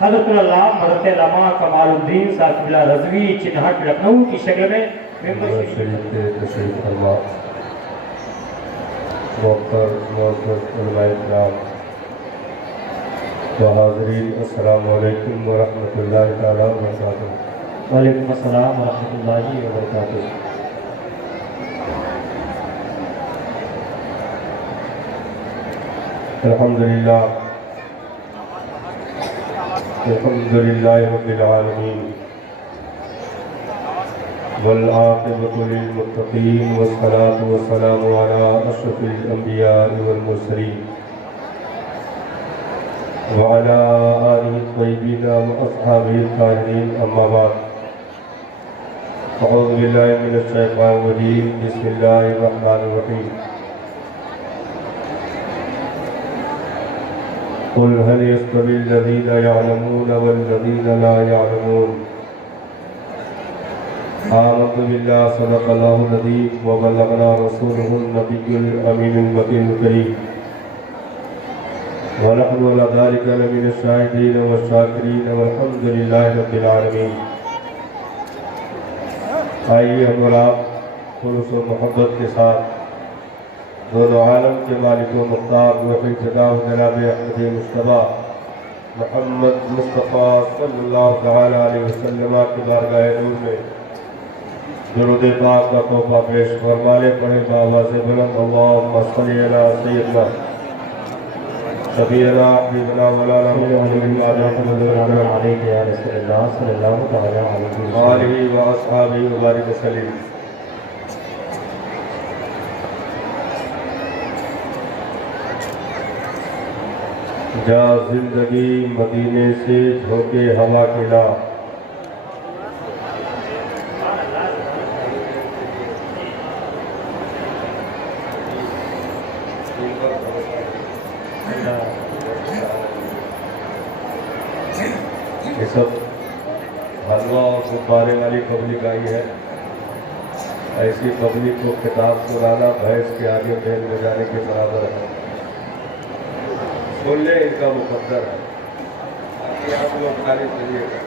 हज़रत अल्लामा कमालुद्दीन साहिब रज़वी चिन्हट लखनऊ की शक्ल में शरीफ के तशरीफ फरमा। हाज़रीन अस्सलामु अलैकुम व रहमतुल्लाहि तआला व बरकातुहू। वालेकुम अस्सलाम व रहमतुल्लाहि व बरकातुहू। अल्हम्दुलिल्लाहि रब्बिल आलमीन वल आक़िबतु लिल मुत्तक़ीन वस्सलातु वस्सलामु अला अशरफिल अंबिया वल मुरसलीन व अला आलिहि त्वय्यिबीन व अस्हाबिहि ताहिरीन अम्मा बाद। अऊज़ु बिल्लाहि मिनश शैतानिर रजीम बिस्मिल्लाहिर रहमानिर रहीम। कुल हल यस्तवी अल्लज़ीना यअलमून वल्लज़ीना ला यअलमून। आमन्तु बिल्लाहि सदक़ल्लाहुल अज़ीम व बल्लगना रसूलुहुन नबियुल अमीनुल मकीनुल करीम व नहनु अला ज़ालिका लमिनश शाहिदीन वश्शाकिरीन वल्हम्दुलिल्लाहि रब्बिल आलमीन। आइए हम और आप खुलूस व मोहब्बत के साथ दोनों आलम के मालिक व मुख्तार रफ़ी जनाब जनाब अहमद मुस्तफ़ा मोहम्मद मुस्तफ़ा सल्लल्लाहु तआला अलैहि वसल्लम की बारगाह नूर में दुरूद पाक का तोहफा पेश फरमाने पड़े बाबा से बुलंद अल्लाहुम्मा सल्ली अला सय्यदना सफीना हबीबना मौलाना मुहम्मद अलैहि या रसूलल्लाह सल्लल्लाहु तआला अलैहि आलिहि व अस्हाबिहि व बारिक वसल्लम। जा जिंदगी मदीने से झोंके हवा के ला। ये सब हलवा और गुब्बारे वाली पब्लिक आई है। ऐसी पब्लिक को किताब सुनाना भैंस के आगे बैल बजाने के बराबर है। सुन ले, इनका मुकद्दर है। बाकी आप लोग खाली सुनिएगा।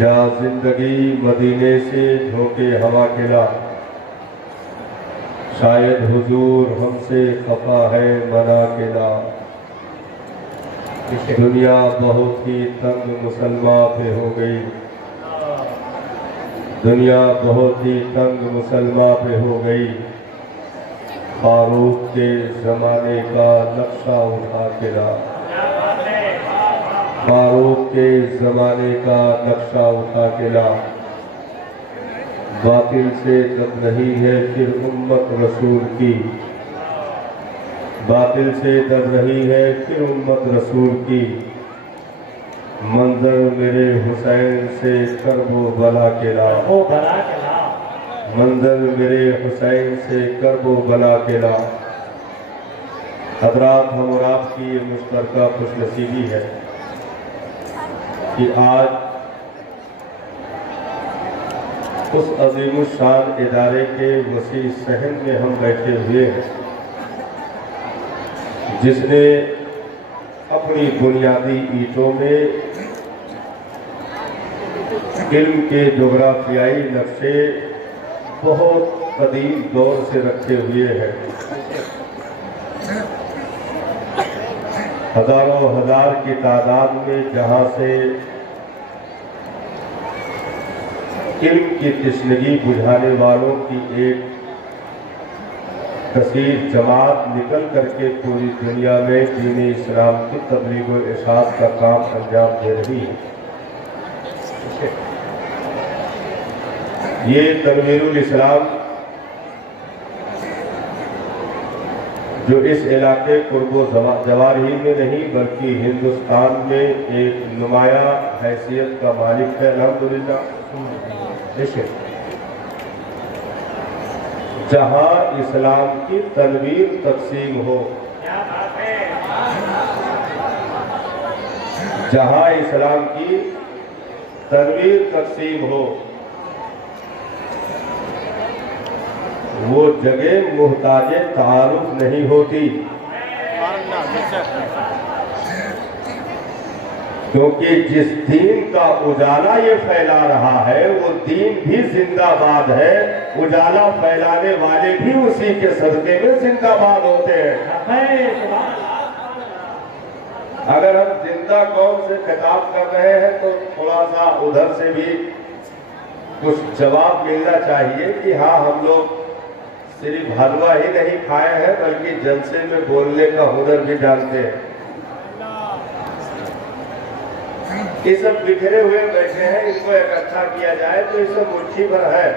जा जिंदगी मदीने से झोंके हवा के ला। शायद हुजूर हमसे खफा है मना के ला। दुनिया बहुत ही तंग मुसलमान पे हो गई। दुनिया बहुत ही तंग मुसलमान पे हो गई। फारूक के ज़माने का नक्शा उठा के ला। फारूक के ज़माने का नक्शा उठा के ला। बातिल से दब रही है फिर उम्मत रसूल की। बातिल से दब रही है फिर उम्मत रसूल की। मंजर मेरे हुसैन से करबो बला के ला। मंजर मेरे हुसैन से करबो बला के ला। हज़रात, हम और आपकी ये मुश्तरका खुशनसीबी है कि आज उस अज़ीमुश्शान इदारे के वसी सहन में हम बैठे हुए हैं जिसने अपनी बुनियादी ईंटों में इल्म के जोग्राफियाई नक्शे बहुत कदीम दौर से रखे हुए हैं। हजारों हजार की तादाद में जहाँ से इल्म की तशनगी बुझाने वालों की एक कसीर जमात निकल करके पूरी दुनिया में दीन इस्लाम की तबलीग व इरशाद का काम अंजाम दे रही है। ये तनवीरुल इस्लाम जो इस इलाके कुर्बो जवारही में नहीं बल्कि हिंदुस्तान में एक नुमाया हैसियत का मालिक है, अल्हम्दुलिल्लाह। जहाँ इस्लाम की तनवीर तकसीम हो, जहाँ इस्लाम की तनवीर तकसीम हो, वो जगह मुहताजे तारुफ नहीं होती। क्योंकि जिस दीन का उजाला ये फैला रहा है वो दीन भी जिंदाबाद है, उजाला फैलाने वाले भी उसी के सदके में जिंदाबाद होते हैं। अगर हम जिंदा कौम से खिताब कर रहे हैं तो थोड़ा सा उधर से भी कुछ जवाब मिलना चाहिए कि हाँ, हम लोग सिर्फ हलवा ही नहीं खाए हैं बल्कि जलसे में बोलने का हुनर भी जानते हैं। ये सब बिखरे हुए बैठे हैं, इनको इकट्ठा किया जाए तो ये सब मुट्ठी भर है।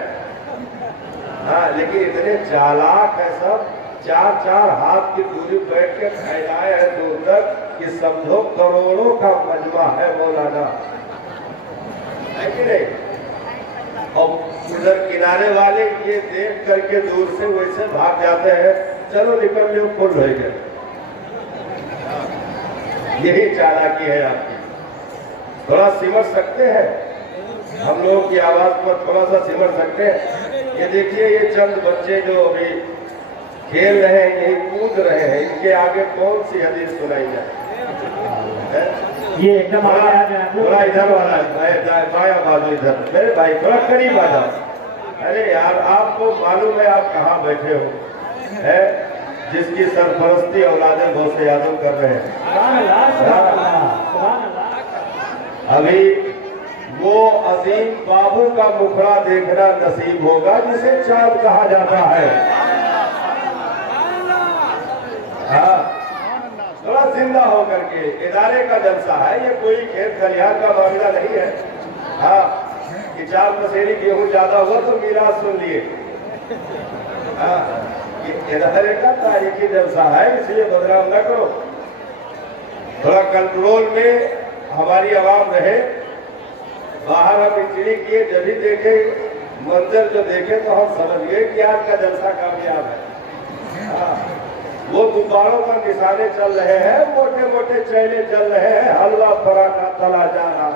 हाँ, लेकिन इतने चालाक है सब, 4-4 हाथ की दूरी बैठ के फैलाए हैं दूर तक कि समझो करोड़ों का मजमा है मौलाना, है कि नहीं। और उधर किनारे वाले ये देख करके दूर से वैसे भाग जाते हैं, चलो निकल लो, फुल हो गए। यही चालाकी है आपकी। थोड़ा सिमट सकते हैं, हम लोगों की आवाज पर थोड़ा सा सिमट सकते हैं। ये देखिए, ये चंद बच्चे जो अभी खेल रहे हैं, यही कूद रहे हैं, इनके आगे कौन सी हदीस सुनाई जाए। ये एकदम थोड़ा इधर वाला बाया बाजू इधर, मेरे भाई थोड़ा करीब आ जाओ। अरे यार, आपको मालूम है आप कहाँ बैठे हो, है जिसकी सरपरस्ती औलादे गौसे आजम कर रहे हैं। अभी वो अजीम बाबू का मुखड़ा देखना नसीब होगा जिसे चांद कहा जाता है। हाँ, थोड़ा जिंदा होकर के, इदारे का जलसा है ये, कोई खेत खलिहान का मामला नहीं है। हाँ, कि 4 पसेरी गेहूं ज्यादा हुआ तो मीरास सुन लिए। हाँ, ये इदारे का तारीखी जलसा है, इसलिए बदनाम न करो। थोड़ा कंट्रोल में हमारी आवाम रहे। बाहर हम इंजरी किए, जब भी देखे मंजर जो देखे तो हम समझ गए कि आज का जलसा कामयाब है। हाँ, वो गुब्बारों पर निशाने चल रहे हैं, मोटे मोटे चैले चल रहे हैं, हलवा पराठा तला जा रहा।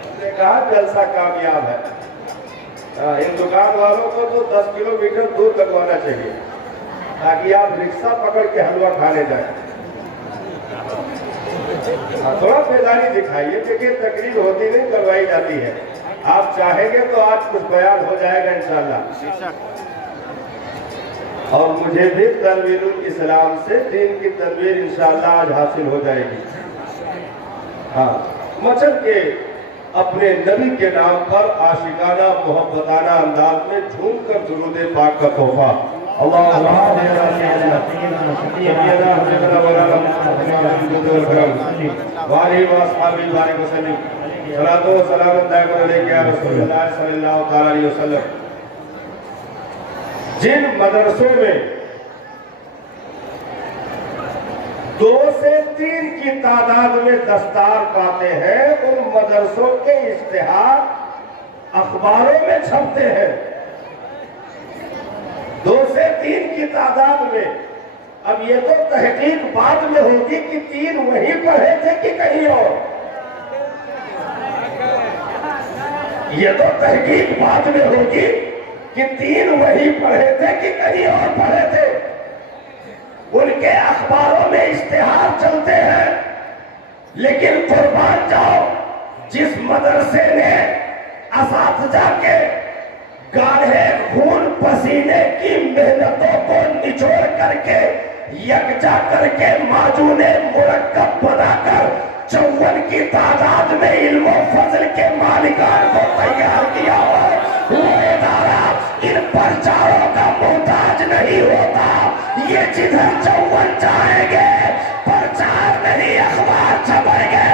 हमने कहा जलसा कामयाब है। इन दुकान वालों को तो 10 किलोमीटर दूर लगवाना चाहिए ताकि आप रिक्शा पकड़ के हलवा खाने जाए। थोड़ा बेदारी दिखाइए, देखिए तकरीर होती नहीं करवाई जाती है। आप चाहेंगे तो आज कुछ बयान हो जाएगा इंशाल्लाह। और मुझे भी तनवीरुल इस्लाम से दीन की तनवीर इंशाल्लाह आज हासिल हो जाएगी। हाँ, मचल के अपने नबी के नाम पर आशिकाना मोहब्बताना अंदाज में झूम कर दुरूद पाक का तोहफा। जिन मदरसों में 2 से 3 की तादाद में दस्तार पाते हैं, उन मदरसों के इश्तिहार अखबारों में छपते हैं। 2 से 3 की तादाद में। अब ये तो तहकीक बाद में होगी कि 3 वहीं पढ़े थे कि कहीं और। ये तो तहकीक बाद में होगी कि 3 वहीं पढ़े थे कि कहीं और पढ़े थे। उनके अखबारों में इश्तिहार चलते हैं, लेकिन कुर्बान जाओ जिस मदरसे ने असातिज़ा के गाढ़े खून पसीने की मेहनतों को निचोड़ करके यकजा करके माजूने मुरक्कब बनाकर 54 की तादाद में इल्म फजल के मालिकान को तैयार किया हो, वो इदारा इन प्रचारों का मोहताज नहीं होता। ये जिधर 54 जाएंगे प्रचार नहीं अखबार छपेंगे।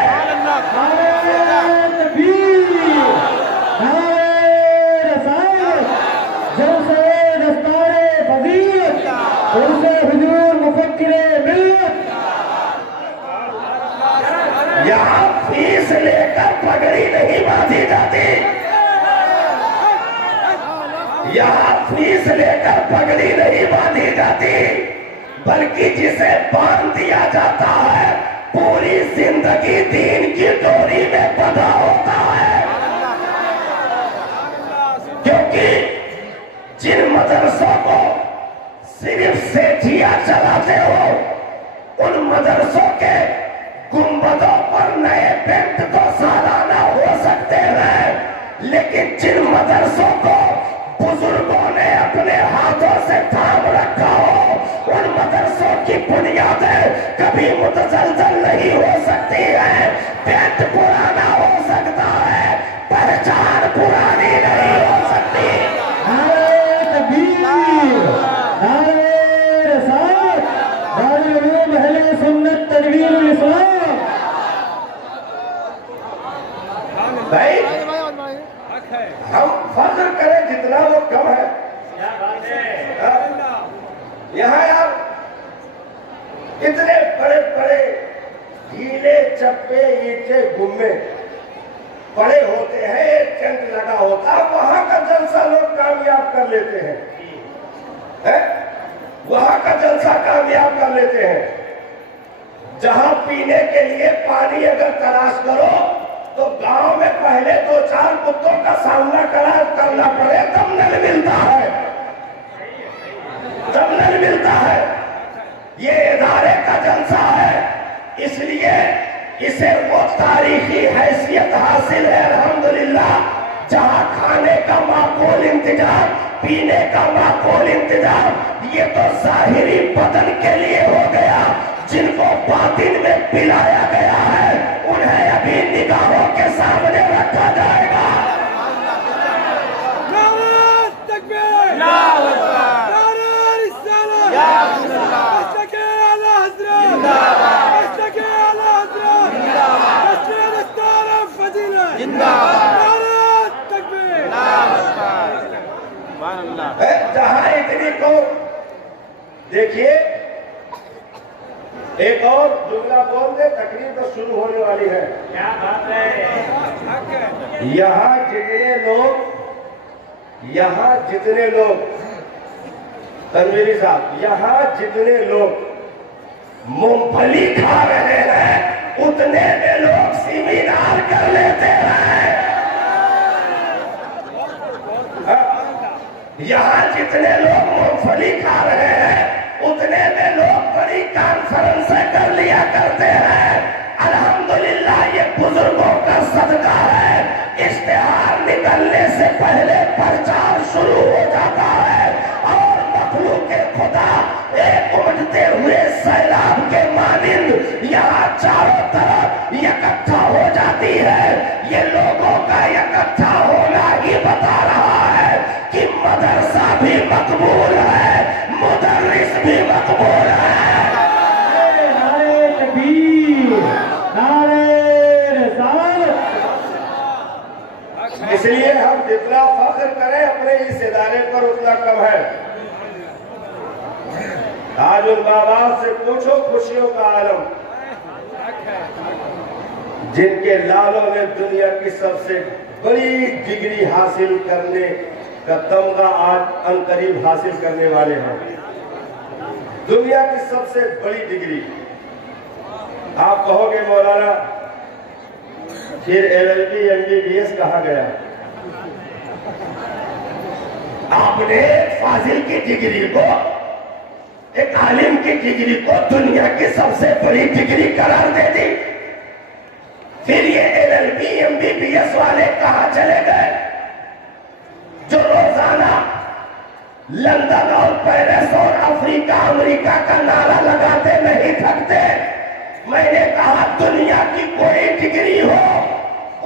यहाँ फीस लेकर पगड़ी नहीं बांधी जाती, यहाँ फीस लेकर पगड़ी नहीं बांधी जाती, बल्कि जिसे बांध दिया जाता है पूरी जिंदगी दीन की डोरी में बंधा होता है। क्योंकि जिन मदरसों को सिर्फ सेठिया चलाते हो उन मदरसों के गुंबदों पर नए पेंट तो सालाना हो सकते हैं, लेकिन जिन मदरसों को बुजुर्गों ने अपने हाथों से थाम रखा हो, उन मदरसों की बुनियादें कभी मुतजलजल नहीं हो सकती है। पेंट पुराना हो सकता है, पहचान पुरानी नहीं हो सकती। नारे तकबीर, नारे रिसालत, नारे उलूम अहले सुन्नत तनवीरुल इस्लाम। भाई हम फर्ज करें जितना वो कम है। क्या बात है। यहाँ यार इतने बड़े बड़े ढीले चप्पे ईंटे गुम्मे बड़े होते हैं, एक टेंट लगा होता है, वहां का जलसा लोग कामयाब कर लेते हैं, वहां का जलसा कामयाब कर लेते हैं। जहां पीने के लिए पानी अगर तलाश करो तो गांव में पहले 2-4 कुत्तों का सामना करना पड़े तब नल मिलता है, तब नल मिलता है। ये इदारे का जलसा है, इसलिए इसे वो तारीखी हैसियत हासिल है अल्हम्दुलिल्लाह, जहां खाने का माकूल इंतजाम, पीने का माकूल इंतजाम ये तो जाहिरी बदन के लिए हो गया, जिनको बातिन में पिलाया गया है उन्हें अभी निगाहों के सामने रखा जाएगा। जहां इतनी को देखिए, एक और जुमला बोल दे, तकरीर तो शुरू होने वाली है। क्या बात है। यहाँ जितने लोग तनवीरी साहब, यहाँ जितने लोग मूंगफली खा रहे हैं उतने में लोग सेमिनार कर लेते हैं। यहाँ जितने लोग मूंगफली खा रहे हैं उतने में लोग बड़ी कॉन्फ्रेंस कर लिया करते हैं। अल्हम्दुलिल्लाह ये बुजुर्गों का सदका है, इश्तिहार निकलने से पहले प्रचार शुरू हो जाता है और मखलूक खुदा एक उमड़ते हुए सैलाब के मानिंद यहाँ चारों तरफ इकट्ठा हो जाती है। ये लोगों का इकट्ठा होना ही बता रहा है कि मदरसा भी मकबूल है, मुदर्रिस भी मकबूल है। नारे तकबीर, नारे रिसालत। इसलिए हम जितना फख्र करें अपने इस इदारे पर उतना कम है। आज उन बाबा से पूछो खुशियों का आलम, जिनके लालों ने दुनिया की सबसे बड़ी डिग्री हासिल करने का तमगा आज अनकरीब हासिल करने वाले हैं। दुनिया की सबसे बड़ी डिग्री। आप कहोगे मौलाना फिर LLB MBBS कहाँ गया? आपने फाजिल की डिग्री को, एक आलिम की डिग्री को दुनिया की सबसे बड़ी डिग्री करार दे दी। फिर ये LLB MBBS वाले कहाँ चले गए जो रोजाना लंदन और पेरिस और अफ्रीका अमेरिका का नारा लगाते नहीं थकते? मैंने कहा दुनिया की कोई डिग्री हो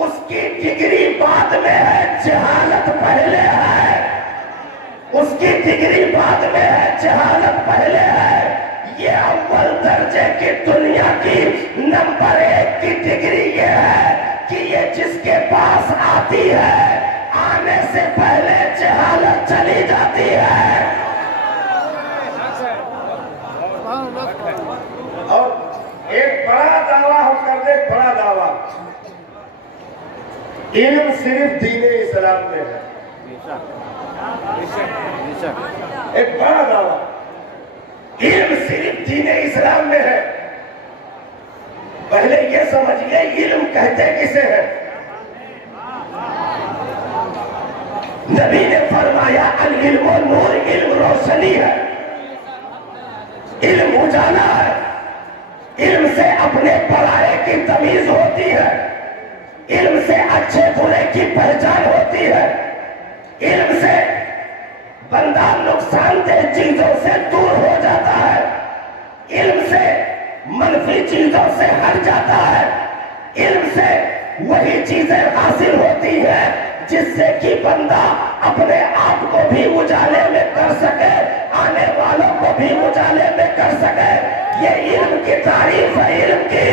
उसकी डिग्री बाद में है, जहालत पहले है। उसकी डिग्री बाद में है, जहालत पहले है। ये अव्वल दर्जे की दुनिया की नंबर 1 की डिग्री ये है कि ये जिसके पास आती है आने से पहले जहालत चली जाती है। और एक बड़ा दावा हम कर दे, बड़ा दावा, इल्म सिर्फ दीन इस्लाम में है। एक बड़ा दावा, इल्म सिर्फ दीन इस्लाम में है। पहले ये समझिए इल्म कहते किसे है? नबी ने फरमाया अल इल्म नूर, इल्म रोशनी है, इल्म उजाला है। इल्म से अपने पराये की तमीज होती है, इल्म से अच्छे बुरे की पहचान होती है, इल्म से बंदा नुकसानदेह चीजों से दूर हो जाता है, इल्म से मनफी चीजों से हट जाता है, इल्म से वही चीजें हासिल होती है जिससे कि बंदा अपने आप को भी उजाले में कर सके, आने वालों को भी उजाले में कर सके। ये इल्म की तारीफ है, इल्म की,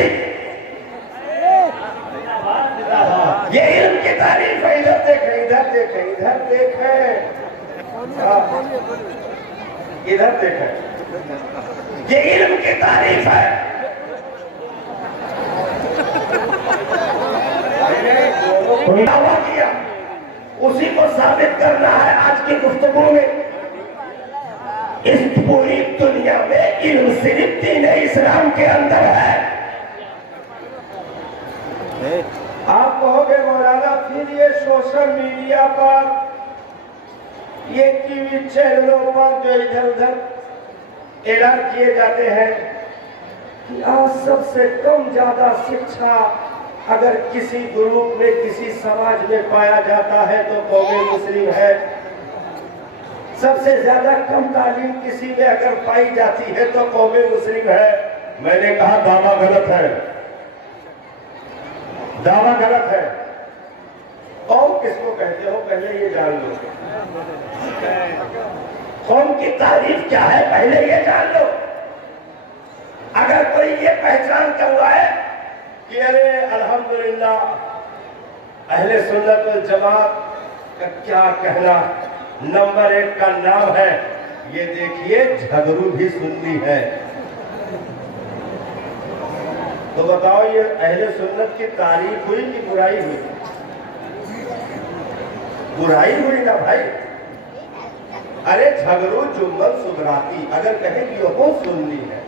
ये इल्म की तारीफ है। इधर देखें, इधर देखें, इधर देखें, इधर देखें, ये इल्म की तारीफ है। दावा किया, उसी को साबित करना है आज की गुफ्तगू में। इस पूरी दुनिया में इल्म सिर्फ दीन इस्लाम के अंदर है। आप कहोगे मौलाना फिर ये सोशल मीडिया पर, ये टीवी चैनलों पर जो इधर उधर ऐलान किए जाते हैं कि आज सबसे कम ज्यादा शिक्षा अगर किसी ग्रुप में, किसी समाज में पाया जाता है तो कौमे मुस्लिम है, सबसे ज्यादा कम तालीम किसी में अगर पाई जाती है तो कौमे मुस्लिम है। मैंने कहा दावा गलत है, दावा गलत है। कौम किसको कहते हो पहले ये जान लो। कौम की तारीफ क्या है पहले ये जान लो। अगर कोई ये पहचान करवाए कि अरे अल्हम्दुलिल्लाह अहले सुन्नत वल जमात का क्या कहना, नंबर 1 का नाम है, ये देखिए झगड़ू भी सुन्नी है, तो बताओ ये अहले सुन्नत की तारीफ हुई कि बुराई हुई? बुराई हुई ना भाई। अरे झगड़ू जुम्मन सुबराती अगर कहें कि वो सुन्नी है,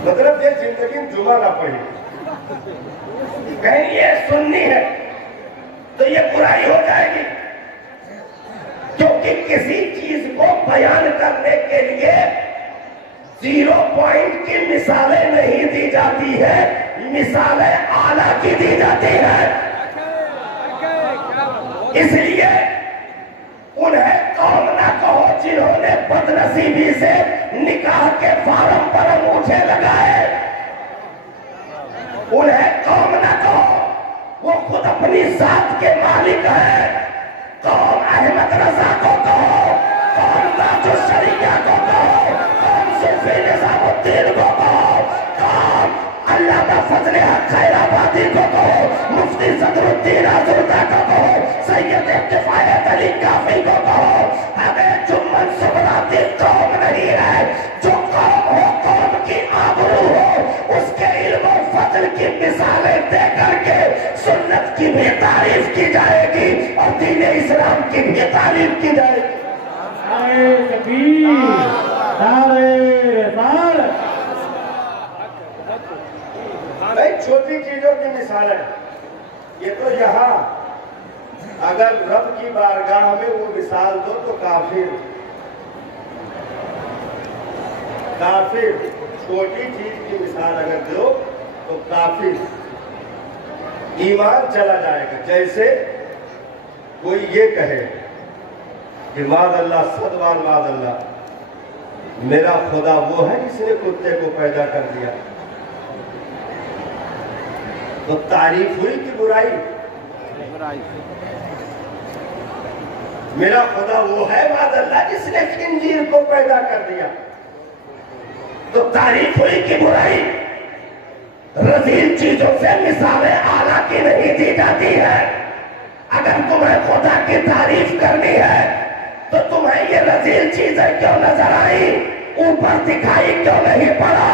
मतलब ये जिंदगी में जुमा ना पड़ी, कहीं ये सुन्नी है तो ये बुराई हो जाएगी, क्योंकि किसी चीज को बयान करने के लिए 0 पॉइंट की मिसालें नहीं दी जाती है, मिसालें आला की दी जाती है। इसलिए उन्हें कौम ना कहो जिन्होंने बदनसीबी से निकाह के फार्म पर अंगूठे लगाए, उन्हें कौम ना कहो, वो खुद अपनी जात के मालिक है। कौम अहमद रजा को कहो, कौम नाजो शरिया को कहो, कौम सूफी निजामुद्दीन को कहो, कौम अल्लामा फजले खैराबादी को कहो, मुफ्ती सदरुद्दीन आजुर्दा को कहो, सैयद किफायत अली काफी को कहो। हमें जुम्मन सुबराती कौम नहीं है, जो कौम हो, कौम की आबरू हो, उसके इल्म और फजल की मिसालें दे करके सुन्नत की भी तारीफ की जाएगी और दीन इस्लाम की भी तारीफ की जाएगी। नारे तकबीर, नारे रिसालत। भाई छोटी चीजों की मिसाल है ये, तो यहाँ अगर रब की बारगाह में वो मिसाल दो तो काफिर, काफिर छोटी चीज की मिसाल अगर दो तो काफिर, ईमान चला जाएगा। जैसे कोई ये कहे कि माद अल्लाह सदवान माद अल्लाह, मेरा खुदा वो है जिसने कुत्ते को पैदा कर दिया, तो तारीफ हुई कि बुराई? मेरा खुदा वो है माद अल्लाह जिसने खिंजीर को पैदा कर दिया, तो तारीफ हुई कि बुराई? रजील चीजों से मिसालें आला की नहीं दी जाती है। अगर तुम्हें खुदा की तारीफ करनी है तो तुम्हें ये रजील चीजें क्यों नजर आई, ऊपर दिखाई क्यों नहीं पड़ा?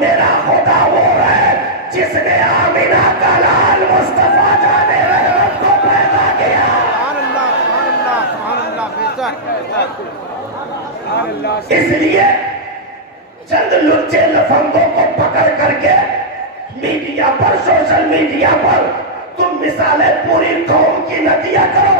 मेरा खुदा वो है जिसने आमिना का लाल मुस्तफा जाने रहमत को पैदा किया। इसलिए चंद लुच्चे लफंगों को पकड़ करके मीडिया पर, सोशल मीडिया पर तुम मिसालें पूरी कौम की न दिया करो,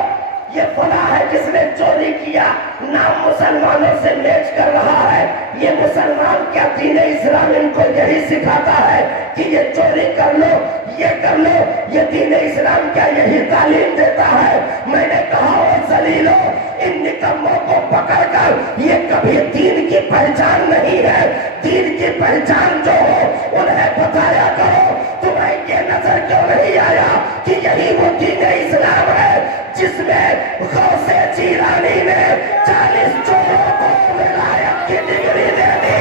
ये फला है जिसने चोरी किया, नाम मुसलमानों से मैच कर रहा है। ये मुसलमान क्या दीन इस्लाम इनको यही सिखाता है कि ये चोरी कर लो, ये कर लो, ये दीन इस्लाम क्या यही तालीम देता है? मैंने कहा ओ जलीलो, इन निकम्मों को पकड़कर, ये कभी दीन की पहचान नहीं है। दीन की पहचान जो हो उन्हें बताया करो। तुम्हें ये नजर क्यों नहीं आया कि यही वो दीन इस्लाम है जिसमें गौसे जीलानी ने 40 चोरों को विलायत की डिग्री दे दी।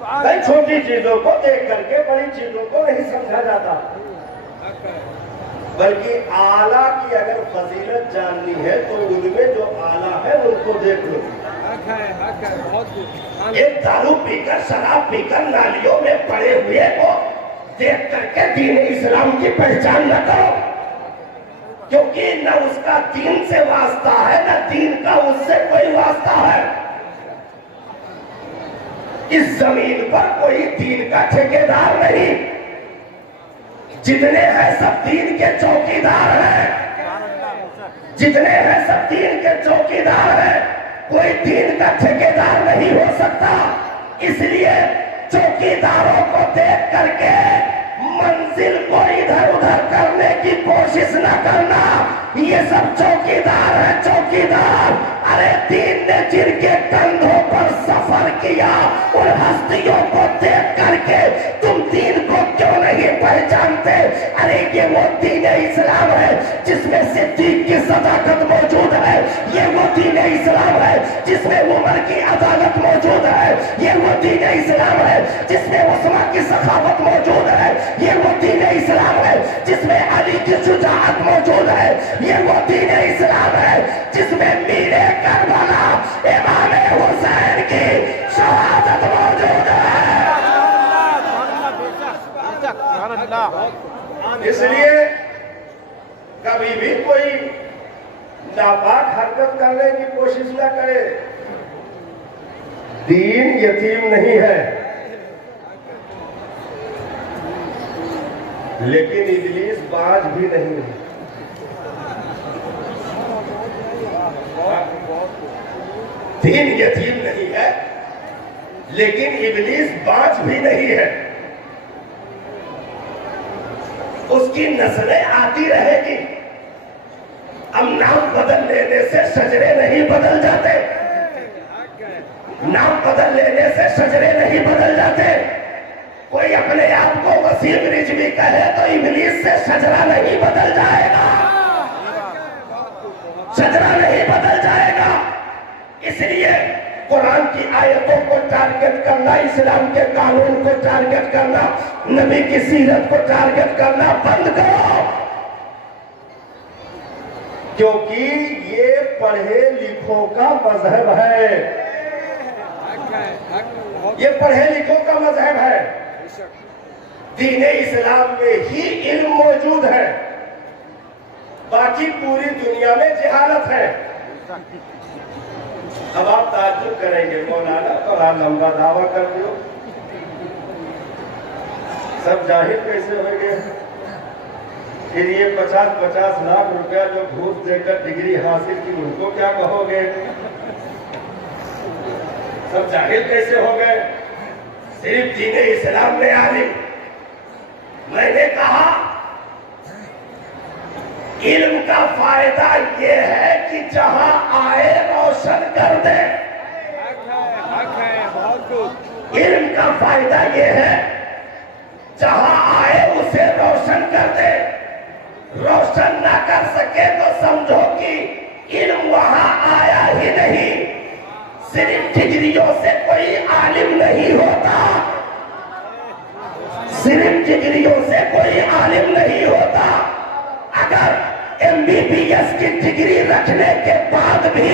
भाई छोटी चीजों को देख करके बड़ी चीजों को नहीं समझा जाता, बल्कि आला की अगर फजीलत जाननी है तो उनमें जो आला है उनको देख लो। एक दारू पीकर, शराब पीकर नालियों में पड़े हुए को देख करके दीन इस्लाम की पहचान न करो, क्योंकि न उसका दीन से वास्ता है, न दीन का उससे कोई वास्ता है। इस जमीन पर कोई दीन का ठेकेदार नहीं, जितने हैं सब दीन के चौकीदार हैं। जितने हैं सब दीन के चौकीदार हैं, कोई दीन का ठेकेदार नहीं हो सकता। इसलिए चौकीदारों को देख करके मंजिल को इधर उधर करने की कोशिश न करना। ये सब चौकीदार है, चौकीदार। अरे दीन ने जिनके कंधों पर सफर किया, उन हस्तियों को देख करके तुम दीन को क्यों नहीं पहचानते? अरे ये वो दीन इस्लाम है जिसमें सिद्दीक की सदाकत मौजूद है। ये वो दीन इस्लाम है जिसमें उमर की अदालत मौजूद है। ये वो दीन इस्लाम है जिसमें उस्मान की सखावत मौजूद है। ये वो दीन इस्लाम है जिसमें अली की शुजाअत मौजूद है। ये वो दीन इस्लाम है जिसमें मीरे करबला इमाम हुसैन की शहादत मौजूद है। इसलिए कभी भी कोई नापाक हरकत करने की कोशिश न करे। दीन यतीम नहीं है, लेकिन इब्लीस बाज भी नहीं है। दीन यतीम नहीं है, लेकिन इब्लीस बाज भी नहीं है। उसकी नस्लें आती रहेगी। अब नाम बदल लेने से शजरे नहीं बदल जाते। नाम बदल लेने से शजरे नहीं बदल जाते। कोई अपने आप को वसीम रिजवी कहे तो इब्लीस से शजरा नहीं बदल जाएगा, शजरा नहीं बदल जाएगा। इसलिए कुरान की आयतों को टारगेट करना, इस्लाम के कानून को टारगेट करना, नबी की सीरत को टारगेट करना बंद करो, क्योंकि ये पढ़े लिखों का मजहब है। ये पढ़े लिखों का मजहब है। दीन इस्लाम में ही इल्म मौजूद है, बाकी पूरी दुनिया में जहालत है। अब आप ताज्जुब करेंगे, मौलाना बड़ा लंबा दावा कर दियो, सब जाहिर कैसे होंगे? फिर ये 50-50 लाख रुपया जो घूस देकर डिग्री हासिल की, उनको क्या कहोगे? सब जाहिर कैसे हो गए? सिर्फ दीन इस्लाम में आलिम। मैंने कहा इल्म का फायदा ये है कि जहां आए रोशन कर दे। इल्म का फायदा ये है जहां आए उसे रोशन कर दे। रोशन ना कर सके तो समझो कि इल्म वहां आया ही नहीं। सिर्फ डिग्रियों से कोई आलिम नहीं होता, सिर्फ डिग्रियों से कोई आलिम नहीं होता। अगर MBBS की डिग्री रखने के बाद भी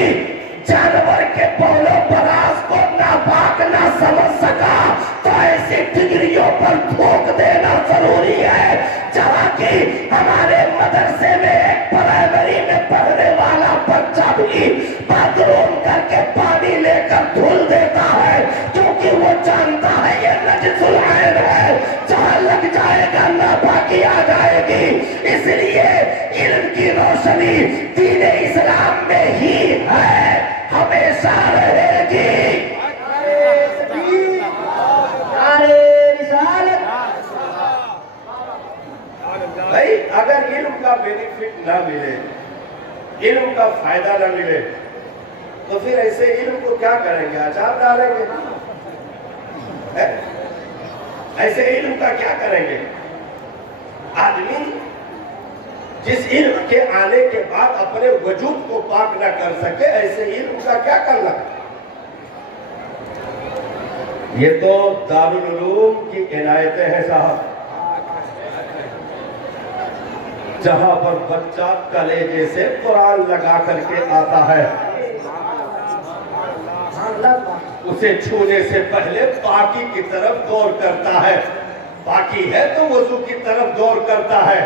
जानवर के पौलों परास को नापाक ना समझ सका तो ऐसी डिग्रियों पर थोक देना जरूरी है जहाँ की हमारे मदरसे में एक प्राइमरी में पढ़ने वाला बच्चा भी बाथरूम करके पानी लेकर धुल देता है, क्योंकि वो जानता है ये नजसुल ऐन है, जहाँ लग जाएगा नापाकी आ जाएगी। इसलिए इल्म की रोशनी दीन इस्लाम में ही है, हमेशा रहेगी। भाई अगर इल्म का बेनिफिट ना मिले, इल्म का फायदा ना मिले, तो फिर ऐसे इल्म को क्या करेंगे? अचार डालेंगे? ऐसे इल्म का क्या करेंगे? आदमी जिस इल्म के आने के बाद अपने वजूद को पाक ना कर सके, ऐसे इल्म का क्या करना? ये तो दारुल उलूम की इनायतें हैं साहब, जहां पर बच्चा कलेजे से कुरान लगा करके आता है, उसे छूने से पहले पाकी की तरफ दौड़ करता है, पाकी है तो वजू की तरफ दौड़ करता है,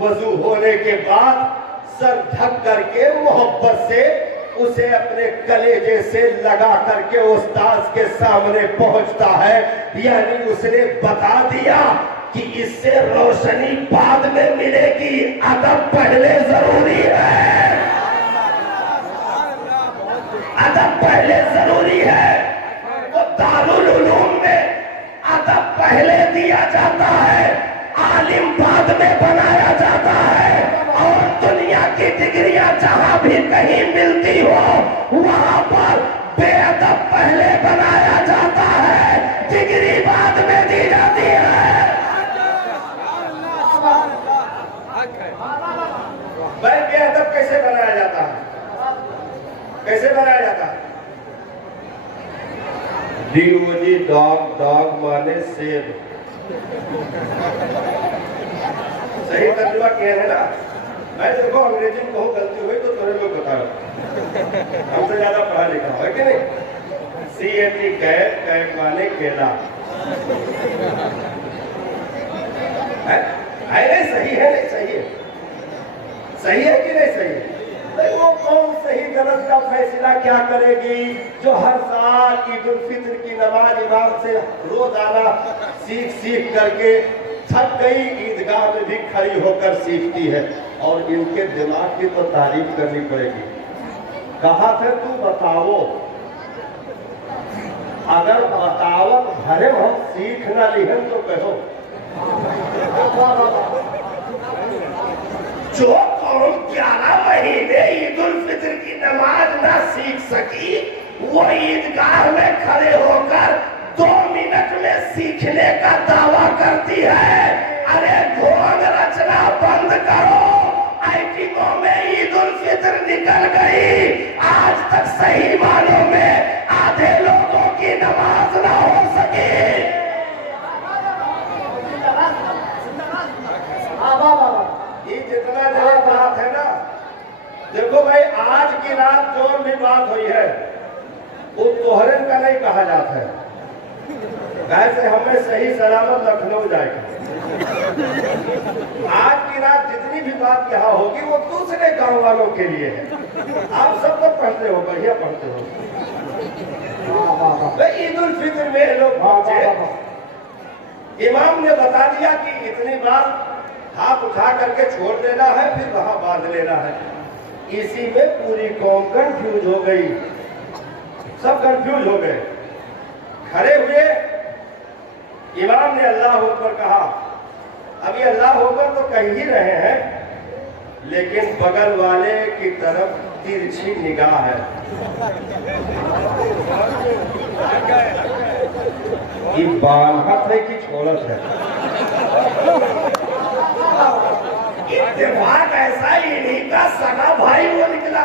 वजू होने के बाद सर ढक करके मोहब्बत से उसे अपने कलेजे से लगा करके उस्ताद के सामने पहुंचता है। यानी उसने बता दिया कि इससे रोशनी बाद में मिलेगी, अदब पहले जरूरी है, अदब पहले जरूरी है। तो दारुल उलूम में अदब पहले दिया जाता है, आलिम बाद में बनाया जाता है, और दुनिया की डिग्रियां जहां भी कहीं मिलती हो वहां पर बेअदब पहले बनाया जाता है, डिग्री बाद में दी जाती है। भाई बेअदब कैसे बनाया जाता है? कैसे बनाया जाता है? डीओजी डॉग, डॉग माने सेब, सही तर्जुमा किया है ना? मैं देखो अंग्रेजी में बहुत गलती हुई तो थोड़े लोग बता रहे, हमसे ज्यादा पढ़ा लिखा है कि नहीं? CAT कैट, कैट माने केला है नहीं? सही है नहीं? सही है, सही है कि नहीं सही है? नहीं, वो कौन सही गलत का फैसला क्या करेगी जो हर साल ईद उल फित्र की नमाज इमाम से रोजाना सीख सीख करके थक गई, ईदगाह में भी खड़ी होकर सीखती है। और इनके दिमाग की तो तारीफ करनी पड़ेगी। कहा थे तू बताओ, अगर बतावत भरे हम सीख न लिहन तो कहो। जो कौम 11 महीने ईद उल फित्र की नमाज ना सीख सकी, वो ईदगाह में खड़े होकर 2 मिनट में सीखने का दावा करती है। अरे ढोंग रचना बंद करो, आईटीओ में ईद उल फित्र निकल गई, आज तक सही मानों में आधे लोगों की नमाज ना हो सकी। ये जितना जरा बात है ना, देखो भाई आज की रात जो भी बात हुई है वो तोहरे का नहीं कहा जाता है, ऐसे हमें सही सलामत लखनऊ जाएगा। आज की रात जितनी भी बात यहाँ होगी वो दूसरे गांव वालों के लिए है। आप सब तो पढ़ते हो, बढ़िया पढ़ते हो। ईद उल फित्र में लोग पहुंचे, इमाम ने बता दिया कि इतनी बार हाथ उठा करके छोड़ देना है, फिर वहां बांध लेना है। इसी में पूरी कौम कंफ्यूज हो गई, सब कंफ्यूज हो गए। खड़े हुए, इमाम ने अल्लाह अकबर कहा। अभी अल्लाह अकबर तो कह ही रहे हैं, लेकिन बगल वाले की तरफ तिरछी निगाह है। ये बालहत है कि छोड़त है? इत्तेफाक ऐसा इन्हीं का सगा भाई वो निकला,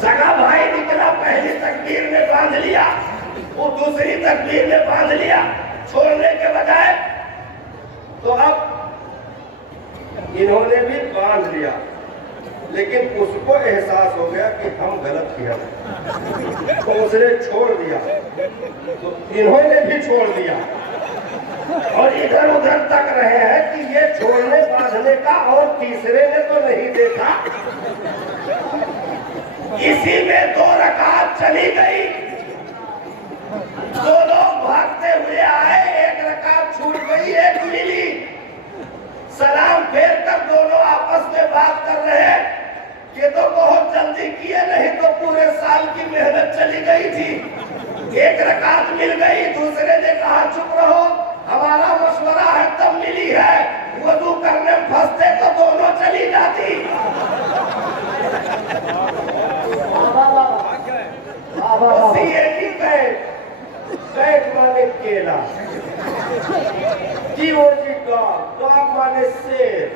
सगा भाई निकला। पहली तकबीर में बांध लिया, वो दूसरी तकबीर में बांध लिया, छोड़ने के बजाय। तो अब इन्होंने भी बांध लिया, लेकिन उसको एहसास हो गया कि हम गलत किया, तो उसने छोड़ दिया, तो इन्होंने भी छोड़ दिया और इधर उधर तक रहे हैं कि ये छोड़ने बांधने का, और तीसरे ने तो नहीं देखा। इसी में 2 रकात चली गई, 2 लोग भागते हुए आए, 1 रकात छूट गई, 1 मिली। सलाम फेर कर दोनों आपस में बात कर रहे हैं, ये तो बहुत जल्दी किए, नहीं तो पूरे साल की मेहनत चली गई थी। 1 रकात मिल गई, दूसरे ने कहा चुप रहो, हमारा मशवरा है तब मिली है, वजू करने फंसते तो दोनों चली जाती। कैट माने केला, जी वो जी डॉग माने शेर,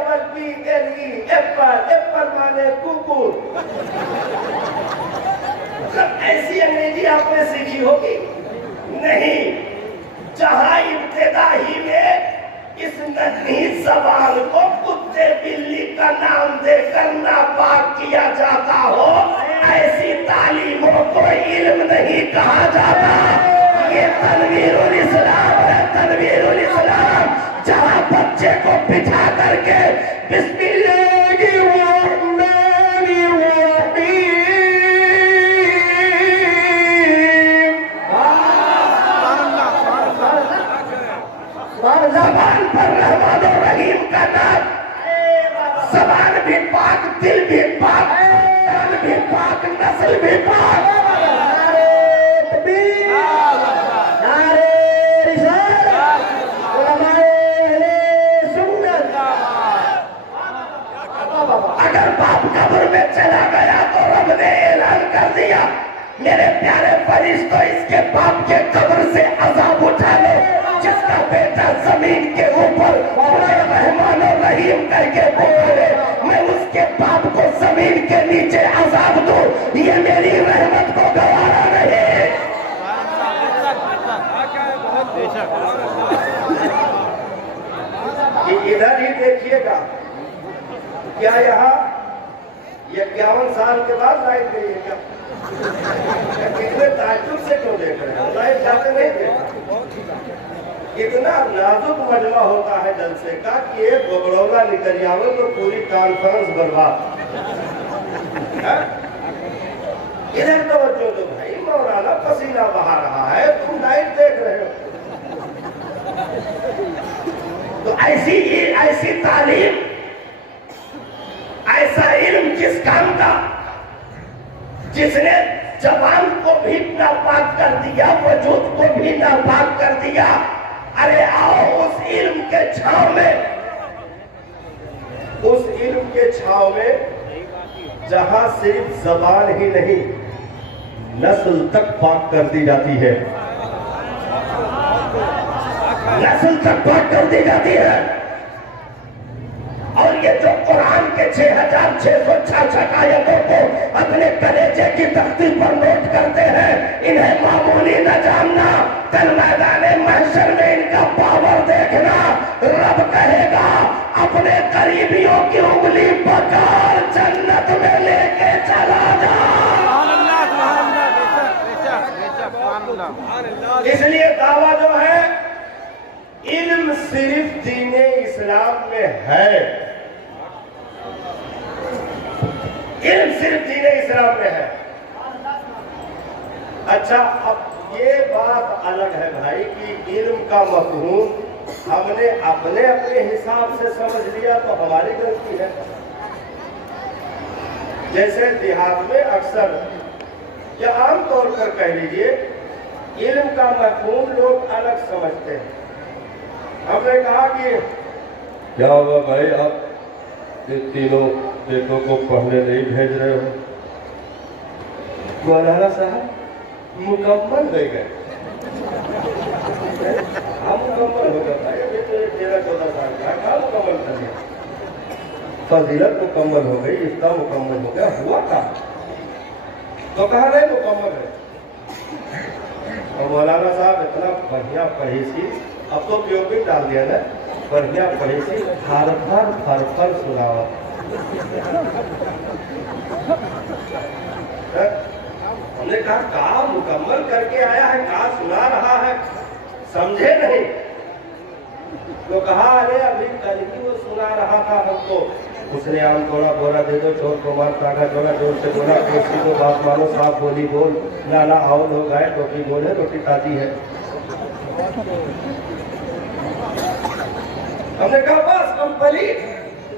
APPLE एप्पल माने कुकुर। मतलब ऐसी अंग्रेजी आपने सीखी होगी नहीं, जहां इब्तिदा ही में इस नन्ही जबान को कुत्ते बिल्ली का नाम देकर नापाक किया जाता हो, ऐसी तालीमों को इल्म नहीं कहा जाता। ये तनवीरुल इस्लाम है, तनवीरुल इस्लाम, जहां बच्चे को बिठा करके ज़बान पर रहमान और रहीम का नाम, ज़बान भी पाक, दिल भी पाक, तन भी पाक, नस्ल भी पाक। अगर बाप कब्र में चला गया तो रब ने ऐलान कर दिया, मेरे प्यारे फरिश्तों, इसके बाप के कब्र से अज़ाब उठा लो। जिसका बेटा जमीन के ऊपर मुझे रहमान और रहीम करके पुकारे, मैं उसके बाप को जमीन के नीचे अज़ाब दूं, ये मेरी रहमत को गवारा नहीं। इधर ही देखिएगा, क्या यहाँ 51 साल के बाद लाइट गई है क्या? कितने ताज्जुब से क्यों देख रहे हैं? लाइट जाते नहीं देखा। इतना नाजुक मजमा होता है जलसे का कि एक गोबड़ौला निकल जावे तो पूरी कॉन्फ्रेंस बर्बाद। इधर तवज्जो दो भाई, मौलाना पसीना बहा रहा है, तुम लाइट देख रहे हो। तो ऐसी तालीम, ऐसा इल्म किस काम का, जिसने जबान को भी नापाक कर दिया, वजूद को भी नापाक कर दिया। अरे आओ उस इल्म के छांव में, उस इल्म के छांव में जहां सिर्फ जबान ही नहीं, नस्ल तक पाक कर दी जाती है, नस्ल तक पाक कर दी जाती है। और ये जो कुरान के 6666 आयतों को अपने कलेजे की तख्ती पर नोट करते हैं, इन्हें मामूली न जानना, कल मैदाने महशर में इनका पावर देखना। रब कहेगा अपने करीबियों की उंगली पकड़ जन्नत में लेके चला जा। इसलिए दावा जो है, इल्म सिर्फ दीने इस्लाम में है, इल्म सिर्फ दीने इस्लाम में है। अच्छा, अब ये बात अलग है भाई कि इल्म का मफहूम हमने अपने अपने हिसाब से समझ लिया तो हमारी गलती है। जैसे देहात में अक्सर या आमतौर पर कह लीजिए, इल्म का मफहूम लोग अलग समझते हैं। हमने कहा कि क्या हुआ भाई, आप ये तीनों बेटों को पढ़ने नहीं भेज रहे हो? मौलाना साहब मुकम्मल हो गए, हम मुकम्मल हो गए भाई, अभी तो 13-14 साल का कहाँ मुकम्मल कर लिया? फजीलत मुकम्मल हो गई, इफ्ता मुकम्मल हो गया, हुआ था तो कहा नहीं मुकम्मल है। और मौलाना साहब इतना बढ़िया पढ़ी सी, अब तो क्यों भी डाल दिया ना, बढ़िया पढ़े से फर फर सुनावा। हमने कहा काम मुकम्मल करके आया है, कहा सुना रहा है, समझे नहीं। तो कहा अरे अभी कल ही वो सुना रहा था हमको। उसने आम थोड़ा बोला दे दो, चोर को मार काका थोड़ा जोर से बोला, किसी को बात मानो, साफ बोली बोल, लाला आओ लोग आए, रोटी बोले रोटी ताजी है। हमने कहा बस कंप्लीट,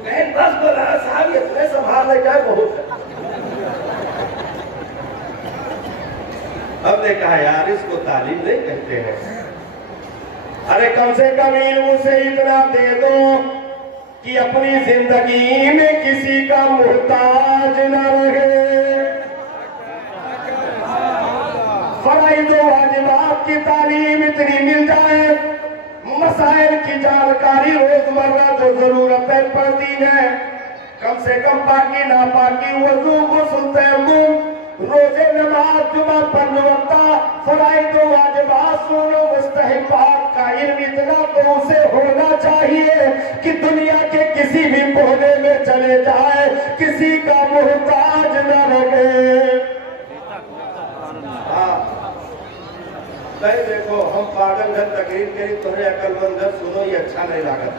बहन बस बोला साहब इतने संभाल ले जाए बहुत है। हमने कहा यार इसको तालीम नहीं कहते हैं। अरे कम से कम इल्म से इतना दे दो कि अपनी जिंदगी में किसी का मुहताज न रहे। फराइज़ व वाजिबात की तालीम इतनी मिल जाए, मसाइल की जानकारी रोजमर्रा जो जरूरतें पड़ती है, कम से कम पाकी नापाकी, वजू, गुस्ल, तयम्मुम, रोजे, नमाज, जुमा, पंजवक्ता, फराइज़ व वाजिबात, सुन्नत, मुस्तहब्बात का इल्म इतना तो उसे होना चाहिए कि दुनिया के किसी भी कोने में चले जाए, किसी का मुहताज न रहे। नहीं देखो हम पागल घर तकरीर करी, तुम्हें अकलमंद घर सुनो, ये अच्छा नहीं लागत।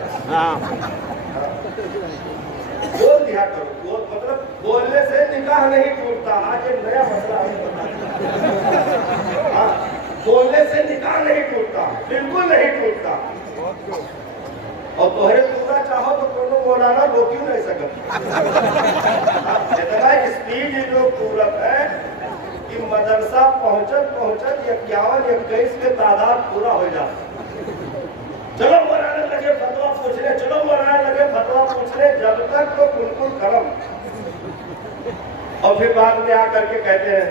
बोल दिया करो, बोल मतलब बोलने से निकाह नहीं टूटता। आज एक नया मसला है, बोलने से निकाह नहीं टूटता, बिल्कुल नहीं टूटता। और तोहरे टूटना चाहो तो कोनो मौलाना रोक क्यों नहीं सकता। इतना स्पीड ये लोग पूरब है कि मदरसा पहुंचत 51-21 के तादाद पूरा हो जाता। चलो मौलाना लगे फतवा पूछने, चलो मौलाना लगे फतवा पूछने, जब तक तो बिल्कुल करम। और फिर बाद में आकर के कहते हैं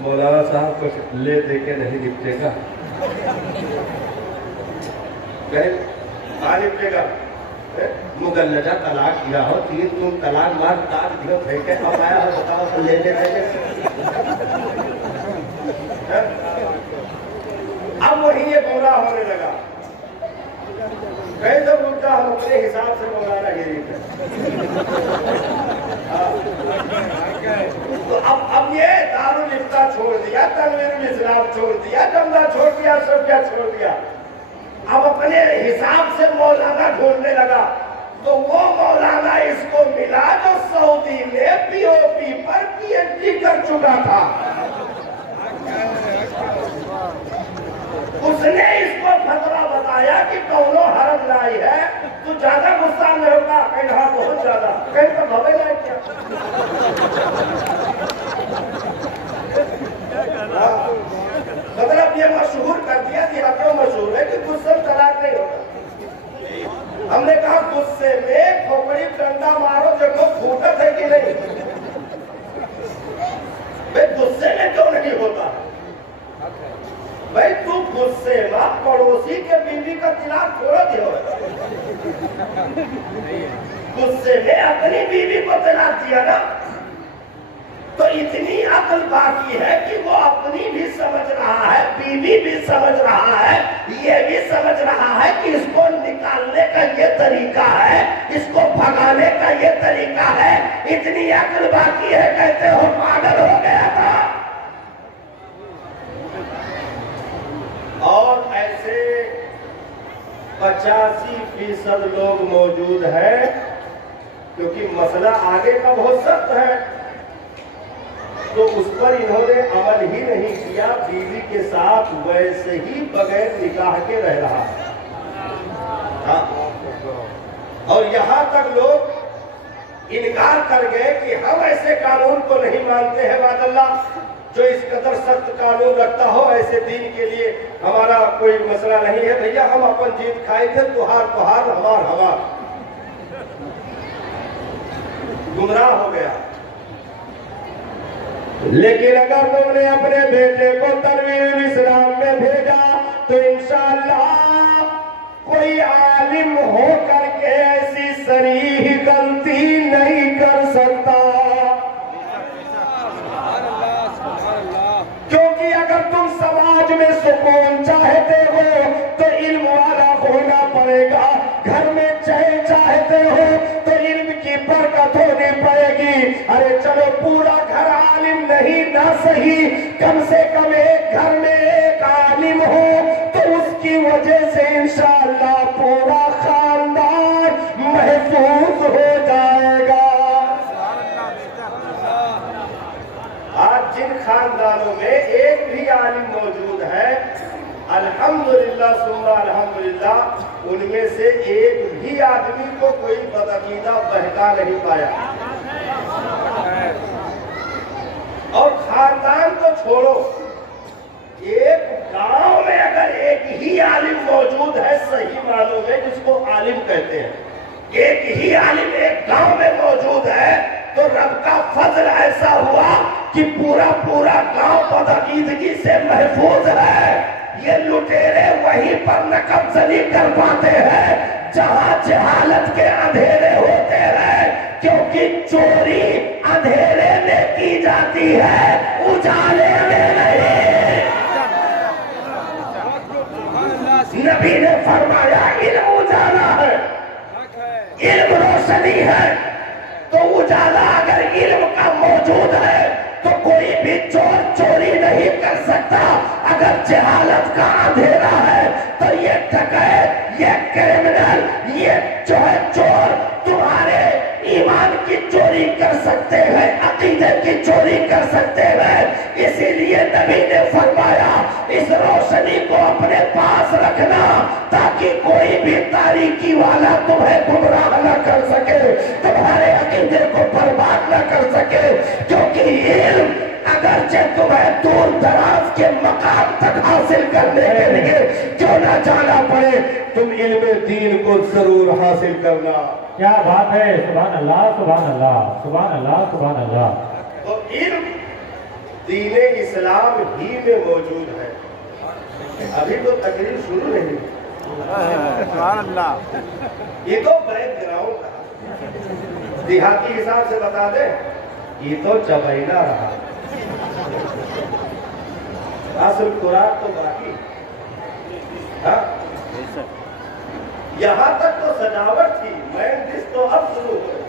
मौलाना साहब कुछ ले दे के नहीं निपटेगा। निपटेगा मुगल्लजा तलाक किया हो, 3 तुम तलाक मार काट दियो, फेंके अब आया हो, बताओ तो ले ले। अब वही ये बुरा होने लगा। कहीं तो रुकता हम अपने हिसाब से मौलाना गिरी थे। तो अब ये दारुल इफ्ता छोड़ दिया, तनवीरुल इस्लाम छोड़ दिया, दमदा छोड़ दिया, सब क्या छोड़ दिया। अब अपने हिसाब से मौलाना ढूंढने लगा। तो वो मौलाना इसको मिला जो सऊदी में पीओपी पर पीएचडी कर चुका था। उसने इसको फतवा बताया कि कौनो हरज लाई है, तू ज्यादा गुस्सा में होगा, कहीं हाँ बहुत ज्यादा, कहीं तो भवे लाए क्या। मतलब ये मशहूर कर दिया, देहातों मशहूर है कि गुस्से में तलाक नहीं होगा। हमने कहा गुस्से में खोपड़ी डंडा मारो, देखो फूटत है कि नहीं। भाई गुस्से में क्यों नहीं होता भाई, तू गुस्से में पड़ोसी के बीवी का तिलाक छोड़ दियो, गुस्से में अपनी बीवी को तिलाक दिया ना। तो इतनी अकल बाकी है कि वो अपनी भी समझ रहा है, बीवी भी समझ रहा है, ये भी समझ रहा है कि इसको निकालने का ये तरीका है, इसको भगाने का ये तरीका है। इतनी अकल बाकी है, कहते हो पागल हो गया था। और ऐसे 85% लोग मौजूद हैं, क्योंकि मसला आगे का बहुत सख्त है, तो उस पर इन्होंने अमल ही नहीं किया, बीवी के साथ वैसे ही बगैर निकाह के रह रहा है। और यहाँ तक लोग इनकार कर गए कि हम ऐसे कानून को नहीं मानते हैं वादल्लाह, जो इस कदर सख्त कानून रखता हो। ऐसे दीन के लिए हमारा कोई मसला नहीं है भैया, हम अपन जीत खाए थे, तुहार तुहार हमार हमार। गुमराह हो गया। लेकिन अगर तुमने अपने बेटे को तनवीरुल इस्लाम में भेजा तो इंशाअल्लाह कोई आलिम हो करके ऐसी सरीह गलती नहीं कर सकता। क्योंकि अगर तुम समाज में सुकून चाहते हो तो इल्म वाला होना पड़ेगा, घर में सही, कम से कम एक घर में एक आलिम हो तो उसकी वजह से इंशाअल्लाह पूरा खानदान महफूज हो जाएगा। आज जिन खानदानों में एक भी आलिम मौजूद है, अल्हम्दुलिल्लाह सुम्मा अल्हम्दुलिल्लाह, उनमें से एक भी आदमी को कोई बदअकीदा बहका नहीं पाया। और खानदान तो छोड़ो, एक गांव में अगर एक ही आलिम मौजूद है सही मानों में, जिसको आलिम कहते हैं, एक ही आलिम एक गांव में मौजूद है, तो रब का फजल ऐसा हुआ कि पूरा पूरा गांव बदअकीदगी से महफूज है। ये लुटेरे वहीं पर नकबजनी कर पाते हैं जहां जहालत के अंधेरे होते हैं, क्योंकि चोरी अंधेरे में की जाती है, उजाले में नहीं। नबी ने फरमाया इल्म उजाला है, इल्म रोशनी है। तो उजाला अगर इल्म का मौजूद है तो कोई भी चोर चोरी नहीं कर सकता। अगर जहालत का अंधेरा है तो ये डकैत, ये क्रिमिनल, ये जो है चोर तुम्हारे ईमान की चोरी कर सकते हैं, अकीदे की चोरी कर सकते हैं। इसीलिए नबी ने फरमाया इस रोशनी को अपने पास रखना ताकि कोई भी तारीकी वाला तुम्हें गुमराह न कर सके, तुम्हारे अकीदे को बर्बाद न कर सके। क्योंकि इल्म अगरचे तुम्हें दूर दराज के मकाम तक हासिल करने के लिए क्यों न जाना पड़े, तुम इल्म दीन को जरूर हासिल करना। क्या बात है, सुभान अल्लाह सुभान अल्लाह सुभान अल्लाह सुभान अल्लाह। तो इल्म दीने इस्लाम ही में मौजूद है। अभी तो तकरीर शुरू नहीं, ये तो बैकग्राउंड रहा। देहाती हिसाब से बता दे, ये तो चबैना रहा, असल खुराक तो बाकी। हाँ? यहां तक तो सजावट थी, मेन डिश तो अब शुरू हो गई।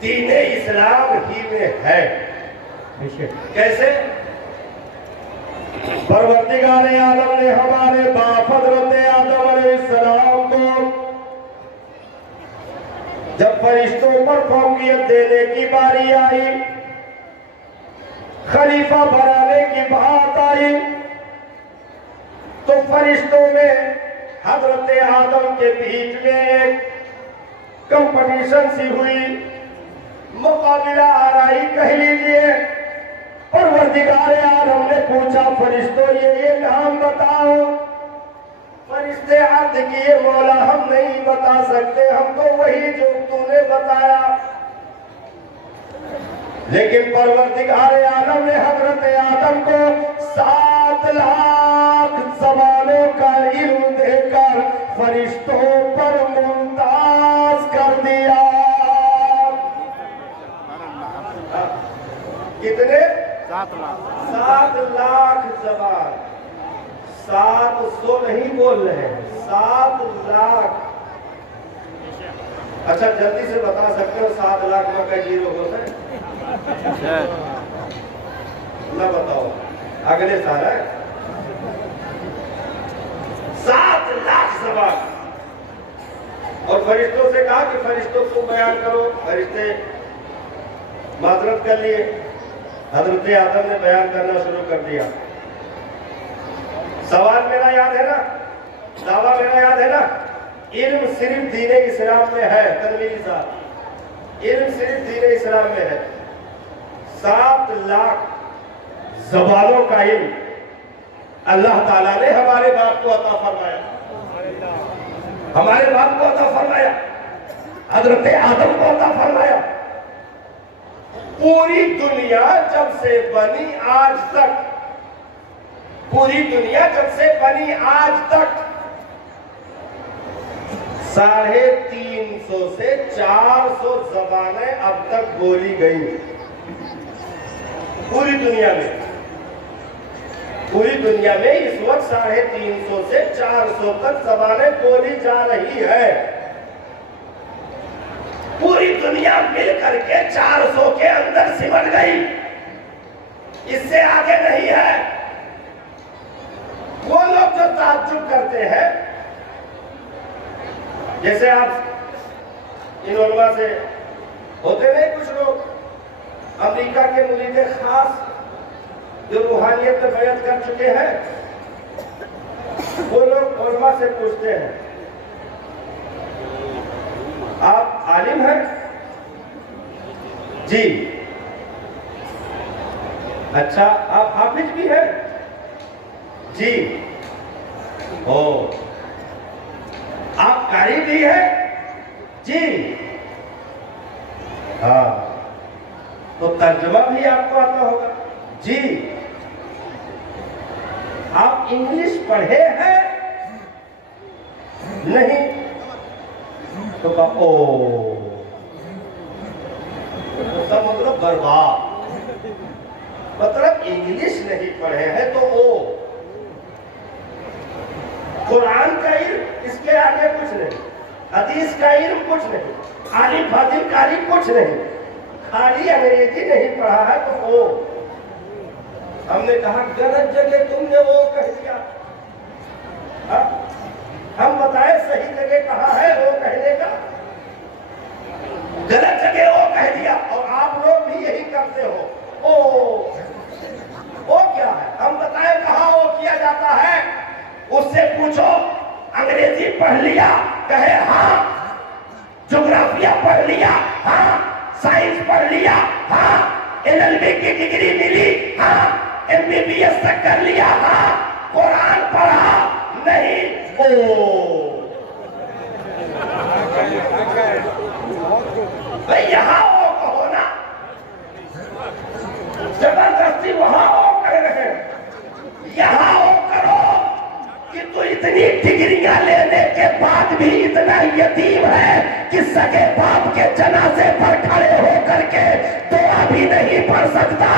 दीने इस्लाम ही में है। कैसे? परवरदिगार आलम ने हमारे बाप हज़रत आदम अलैहिस्सलाम को जब फरिश्तों पर फौकियत देने की बारी आई, खलीफा बनाने की बात आई, तो फरिश्तों में हजरत आदम के बीच में एक कंपटीशन सी हुई, मुकाबला आराई कह लीजिए। परवरदिगार आलम ने पूछा फरिश्तों ये नाम बताओ। फरिश्ते अर्ज किए मौला हम नहीं बता सकते, हमको वही जो तूने बताया। लेकिन परवरदिगार आलम ने हजरत आदम को 7 लाख ज़बानों का इल्म देकर फरिश्तों पर मुमताज कर दिया। कितने? 7 लाख ज़बान। 700 नहीं बोल रहे हैं, 7 लाख। अच्छा जल्दी से बता सकते हो 7 लाख में का जीरो होता है? ना बताओ, अगले साल है। 7 लाख ज़बान। और फरिश्तों से कहा कि फरिश्तों को बयान करो। फरिश्ते माजरत कर लिए, हजरत आदम ने बयान करना शुरू कर दिया। सवाल मेरा याद है ना, दावा मेरा याद है ना, इल्म सिर्फ दीने इस्लाम में है। तनवीर साहब, इल्म सिर्फ दीने इस्लाम में है। 7 लाख ज़बानों का इल्म अल्लाह ताला ने हमारे बाप को अता फरमाया, हमारे बाप को अता फरमाया, हजरत आदम को अता फरमाया। पूरी दुनिया जब से बनी आज तक, पूरी दुनिया जब से बनी आज तक 350 से 400 ज़बानें अब तक बोली गई पूरी दुनिया में। पूरी दुनिया में इस वक्त 350 से 400 तक ज़बानें बोली जा रही है। पूरी दुनिया मिल करके 400 के अंदर सिमट गई, इससे आगे नहीं है। वो लोग जो ताज्जुब करते हैं, जैसे आप इन उलमा से होते नहीं कुछ लोग अमेरिका के मुरीदे खास जो रूहानियत में बैत कर चुके हैं, वो लोग उलमा से पूछते हैं, आप आलिम हैं? जी। अच्छा, आप हाफिज भी हैं? जी। ओ, आप कारी भी हैं? जी। हाँ, तो तर्जुमा भी आपको आता होगा? जी। आप इंग्लिश पढ़े हैं? नहीं। तो ओ, तो मतलब बर्बाद, मतलब इंग्लिश नहीं पढ़े हैं तो ओ, कुरान का इल्म इसके आगे कुछ नहीं, हदीस का इल्म कुछ नहीं, आलिम फाजिल कारी कुछ नहीं, खाली अंग्रेजी नहीं पढ़ा है तो ओ। हमने कहा गलत जगह तुमने वो कह दिया। हम बताए सही जगह कहाँ है वो कहने का, गलत जगह वो कह दिया। और आप लोग भी यही करते हो, ओ क्या है, हम बताए कहाँ वो किया जाता है। उससे पूछो अंग्रेजी पढ़ लिया, कहे हाँ, ज्योग्राफिया पढ़ लिया, हाँ, साइंस पढ़ लिया, हाँ, LLB की डिग्री मिली, हाँ, MBBS तक कर लिया, हाँ, कुरान पढ़ा नहीं, भाई यहाँ वो कहो ना, जबरदस्ती वहां वो कर रहे हैं, यहाँ वो करो कि तू इतनी डिग्रियां लेने के बाद भी इतना यतीम है कि सगे बाप के जनाजे पर खड़े होकर के दुआ भी नहीं पढ़ सकता,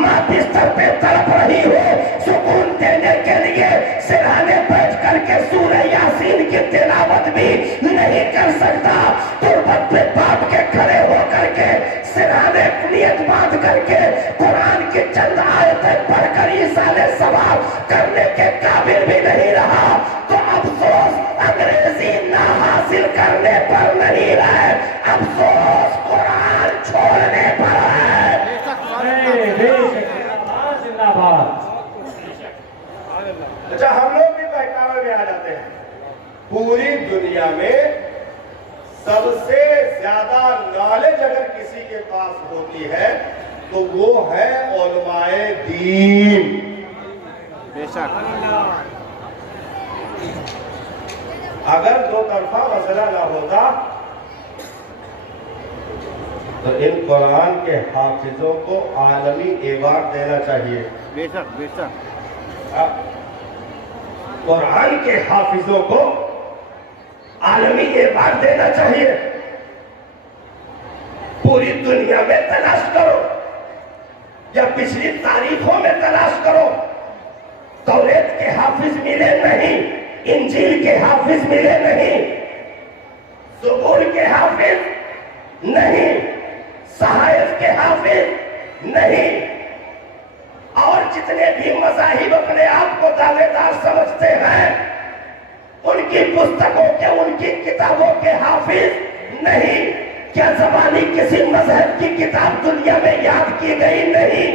माँ बिस्तर पे तड़प रही हो, सुकून देने के लिए सिरहाने बैठ करके सूरह यासीन की तिलावत भी नहीं कर सकता, तुरबत पे बाप के खड़े होकर के सिरहाने नियत बांध करके कुरान की चंद आयतें पढ़कर इसाले सवाब करने के काबिल भी नहीं रहा, तो अफसोस अंग्रेजी ना हासिल करने पर नहीं रहे, अफसोस कुरान छोड़ने पर है। अच्छा, हम लोग भी बहकावे में आ जाते हैं। पूरी दुनिया में सबसे ज्यादा नॉलेज अगर किसी के पास होती है तो वो है उलमाए दीन। बेशक, अगर दो तरफा मसला ना होता तो इन कुरान के हाफिजों को आलमी एवार्ड देना चाहिए। बेशक बेशक, कुरान के हाफिजों को आलमी एवार्ड देना चाहिए। पूरी दुनिया में तलाश करो या पिछली तारीखों में तलाश करो, तौरेत के हाफिज मिले नहीं, इंजील के हाफिज मिले नहीं, ज़बूर के हाफिज नहीं, सहाइफ के हाफिज नहीं, और जितने भी मज़ाहिब अपने आप को दावेदार समझते हैं उनकी पुस्तकों के, उनकी किताबों के हाफिज नहीं। क्या ज़बानी किसी मजहब की किताब दुनिया में याद की गई? नहीं।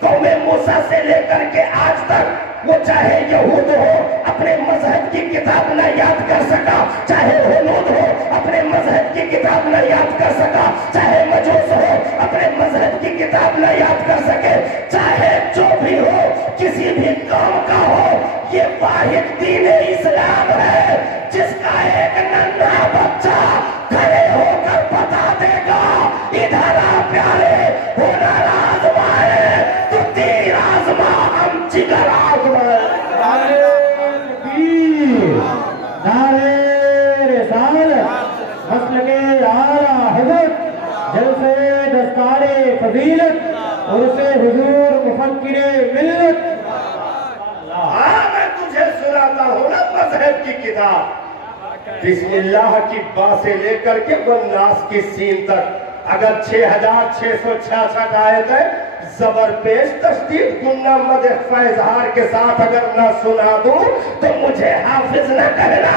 कौमे मूसा से लेकर के आज तक वो चाहे यहूद हो अपने मजहब की किताब न याद कर सका, चाहे हुनूद हो अपने मजहब की किताब न याद कर सका, चाहे मजूस हो अपने मजहब की किताब न याद कर सके, चाहे जो भी हो, किसी भी कौम का हो, ये वाहिद दीन इस्लाम है जिसका एक नन्हा बच्चा खड़े होकर बता देगा, इधर आ प्यारे, हुनर आजमाए तो तीर आजमा, हम जिगर आजमाए। फजीलत और उसे हुजूर मुफक्किरे मिल्लत। हाँ, मैं तुझे सुनाता हूँ ना मजहब की किताब, बिस्मिल्लाह की बा से लेकर के वन्नास की सीन तक अगर 6666 आयतें जबर पेश तशदीद गुन्ना मद फैजहार के साथ अगर न सुना दूं तो मुझे हाफिज न कहना,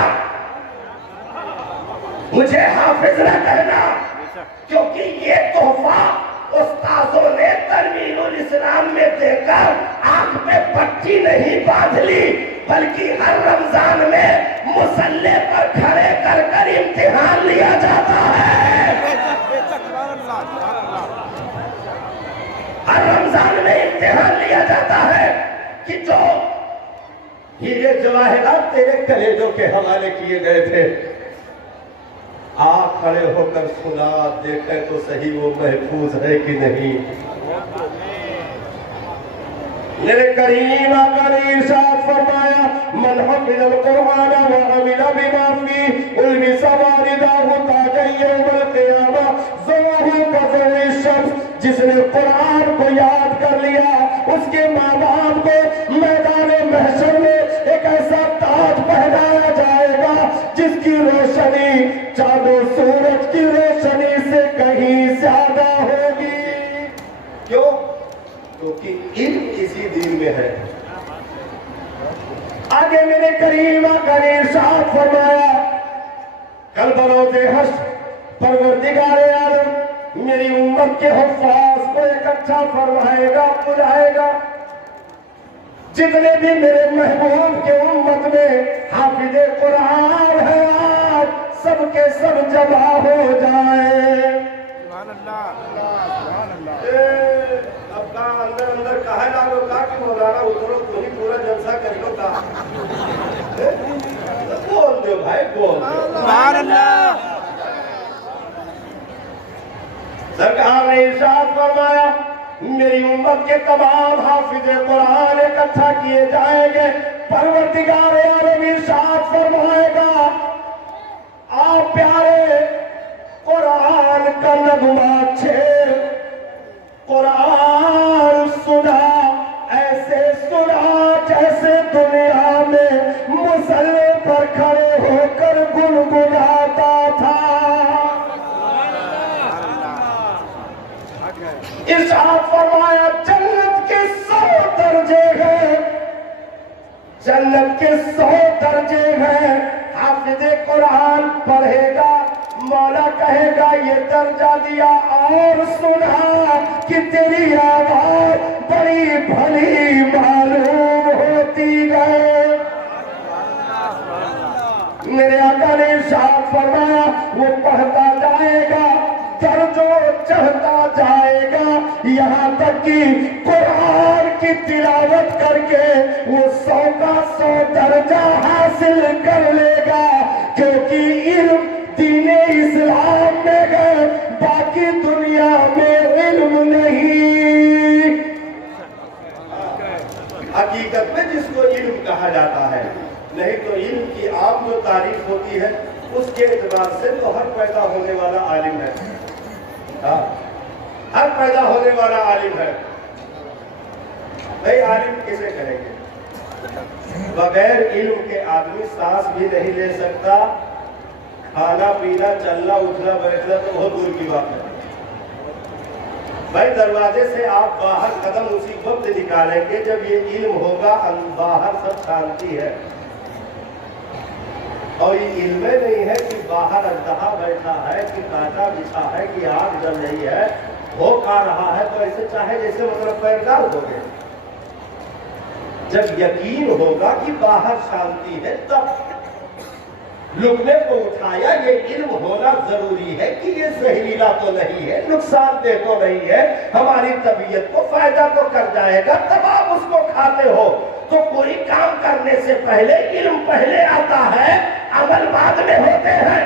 मुझे हाफिज न कहना, क्योंकि ये तोहफा उस्ताजों ने तरमीनुल इस्लाम में देकर आंख पे पट्टी नहीं बांध ली, बल्कि हर रमजान में मुसल्ले पर खड़े कर कर इम्तिहान लिया जाता है। हर रमजान में इम्तिहान लिया जाता है कि जो हीरे जवाहरात तेरे कलेजों के हवाले किए गए थे, आ खड़े होकर सुना, देखे तो सही वो महफूज है कि नहीं। मेरे करीम आका ने इरशाद फरमाया, मन हफिज़ल कुरआन व अमिल बिमा फी उल्मी सवारिदाहु ताजन यौमल क़ियामा ज़ुहू कज़ुई शम्स। जिसने कुरान को याद कर लिया उसके माँ बाप को मैदान महशर में एक ऐसा ताज पहनाया जाएगा जिसकी रोशनी चांदो सूरज की रोशनी से कहीं ज्यादा होगी। क्यों? क्योंकि इल्म इसी दिन में है। आगे मेरे करीम आका ने इरशाद फरमाया, कल बरोज़े हश्र परवरदिगार आलम मेरी उम्मत के हुफ्फाज को इकट्ठा फरमाएगा, बुलाएगा। जितने भी मेरे महबूब के उम्मत में हाफिज़े कुरान है आज सबके सब जमा हो जाए। अब का अंदर अंदर कहा लागो का कि मौलाना उतरो तो ही पूरा जलसा करियो का। बोल दो भाई, बोल दो। सरकार ने इरशाद फरमाया, मेरी उम्मत के तमाम हाफिज़े कुरान इकट्ठा किए जाएंगे। परवरदिगार आलम इरशाद फरमाएगा, आप प्यारे कुरान का नगमा छेड़, कुरान सुना, ऐसे सुना जैसे दुनिया में मुसल्ले पर खड़े होकर गुनगुनाता था। इरशाद फरमाया, जन्नत के 100 दर्जे हैं, जन्नत के 100 दर्जे हैं। हाफिज़े कुरान पढ़ेगा, मौला कहेगा ये दर्जा दिया और सुना कि तेरी आवाज बड़ी भली मालूम होती है। मेरे आका ने इरशाद फरमाया, वो पढ़ता जाएगा, दर्जों चढ़ता जाएगा, यहाँ तक कि कुरान की तिलावत करके वो 100 का 100 दर्जा हासिल कर लेगा। क्योंकि इल्म दीने इस्लाम में है, बाकी दुनिया में इल्म नहीं। हकीकत में जिसको इल्म कहा जाता है, नहीं तो इल्म की आम जो तारीफ होती है उसके एतबार से तो हर पैदा होने वाला आलिम है। हर पैदा होने वाला आलिम है। भाई आलिम किसे कहेंगे? बगैर इल्म के आदमी सांस भी नहीं ले सकता, खाना पीना चलना उठना बैठना तो बहुत दूर की बात है। भाई दरवाजे से आप बाहर कदम उसी वक्त निकालेंगे जब ये इल्म होगा, बाहर सब शांति है। और ये इल्म नहीं है कि बाहर अजदहा बैठा है, कि कांटा बिछा है, कि आग जल रही है, हो खा रहा है, तो ऐसे चाहे जैसे मतलब पैर डाल दोगे। जब यकीन होगा कि बाहर शांति है तब लुकने को उठाया। ये इल्म होना जरूरी है कि ये जहरीला तो नहीं है, नुकसानदेह तो नहीं है, हमारी तबीयत को फायदा तो कर जाएगा, तब आप उसको खाते हो। तो कोई काम करने से पहले इल्म पहले आता है, अमल बाद में होते हैं।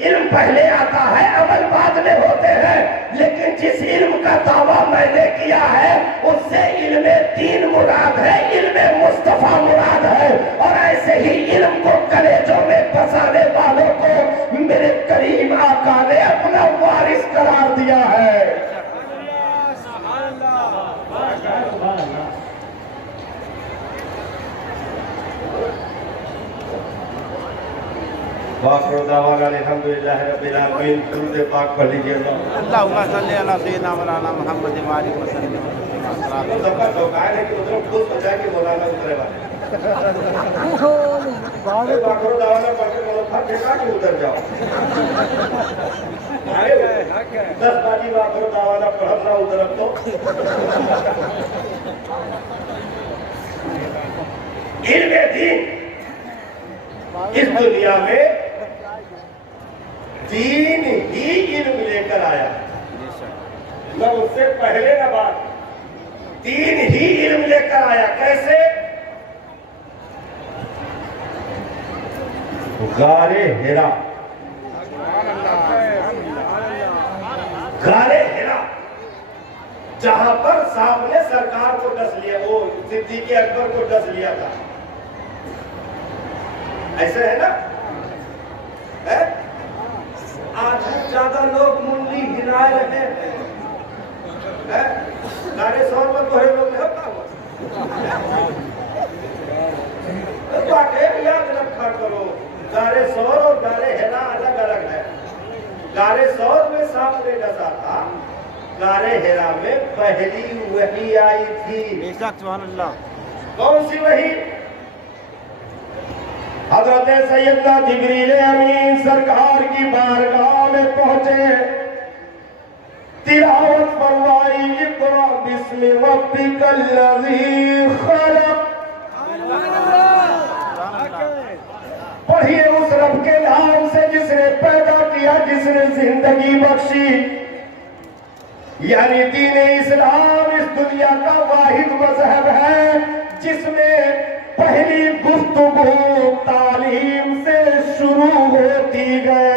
इल्म पहले आता है, अमल बाद में होते हैं। लेकिन जिस इल्म का दावा मैंने किया है उससे इल्मे दीन मुराद है, इल्मे मुस्तफा मुराद है। और ऐसे ही इल्म को कलेजों में बसाने वालों को मेरे करीम आका ने अपना वारिस करार दिया है। वाखिर दावाना अल्हम्दुलिल्लाहि रब्बिल आलमीन। दुरूद पाक पढ़ लीजिए। अल्लाहुम्मा सल्ली अला सय्यिदना मौलाना मुहम्मद व आलिहि वसल्लम। सबका चौकाए है कि उधर खुश हो जाए कि मौलाना उतरे वाले वाखिर दावाना पढ़ के बोलो था देखा कि उतर जाओ। अरे 10 बाजी वाखिर दावाना पढ़ना उधर तो इल्मे दीन इस दुनिया में दीन ही इल्म लेकर आया, न उससे पहले न बाद। दीन ही इल्म लेकर आया। कैसे? गारे हेरा, गारे हिरा, जहां पर सांप ने सरकार को डस लिया, वो सिद्दीक़ अकबर को डस लिया था, ऐसे है ना? है? आज ज्यादा लोग मुंडी हिला रहे हैं। गारे सौ में तोहरे लोग नहीं होता हुआ याद रखा करो, गारे सौर और गारे हेरा अलग अलग है। गारे सौर में सांप ने डसा था, गारे हेरा में पहली वही आई थी। कौन सी वही? हजरत सैयदना जिब्रील अमीन सरकार की बारगाह में पहुंचे, तिलावत फरमाई, इक़रा बिस्मि रब्बिकल्लज़ी खलक़। पढ़िए उस रब के नाम से जिसने पैदा किया, जिसने जिंदगी बख्शी। यानी दीन इस्लाम इस दुनिया का वाहिद मजहब है जिसमें पहली गुफ्तगू तालीम से शुरू होती है।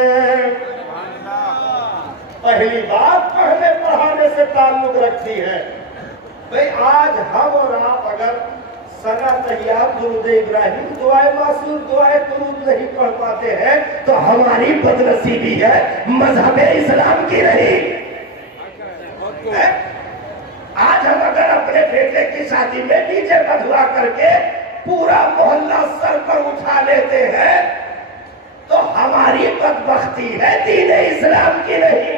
पहली बात पढ़ने पढ़ाने से ताल्लुक रखती है। भाई आज हम और आप अगर सना तैयार दुरूद इब्राहिम दुआए मासूर दुआए दुरूद नहीं पढ़ पाते हैं तो हमारी बदनसीबी है, मजहब इस्लाम की नहीं है? आज हम अगर अपने बेटे की शादी में डीजे बधवा करके पूरा मोहल्ला सर पर उठा लेते हैं तो हमारी बदबख्ती है, दीन इस्लाम की नहीं।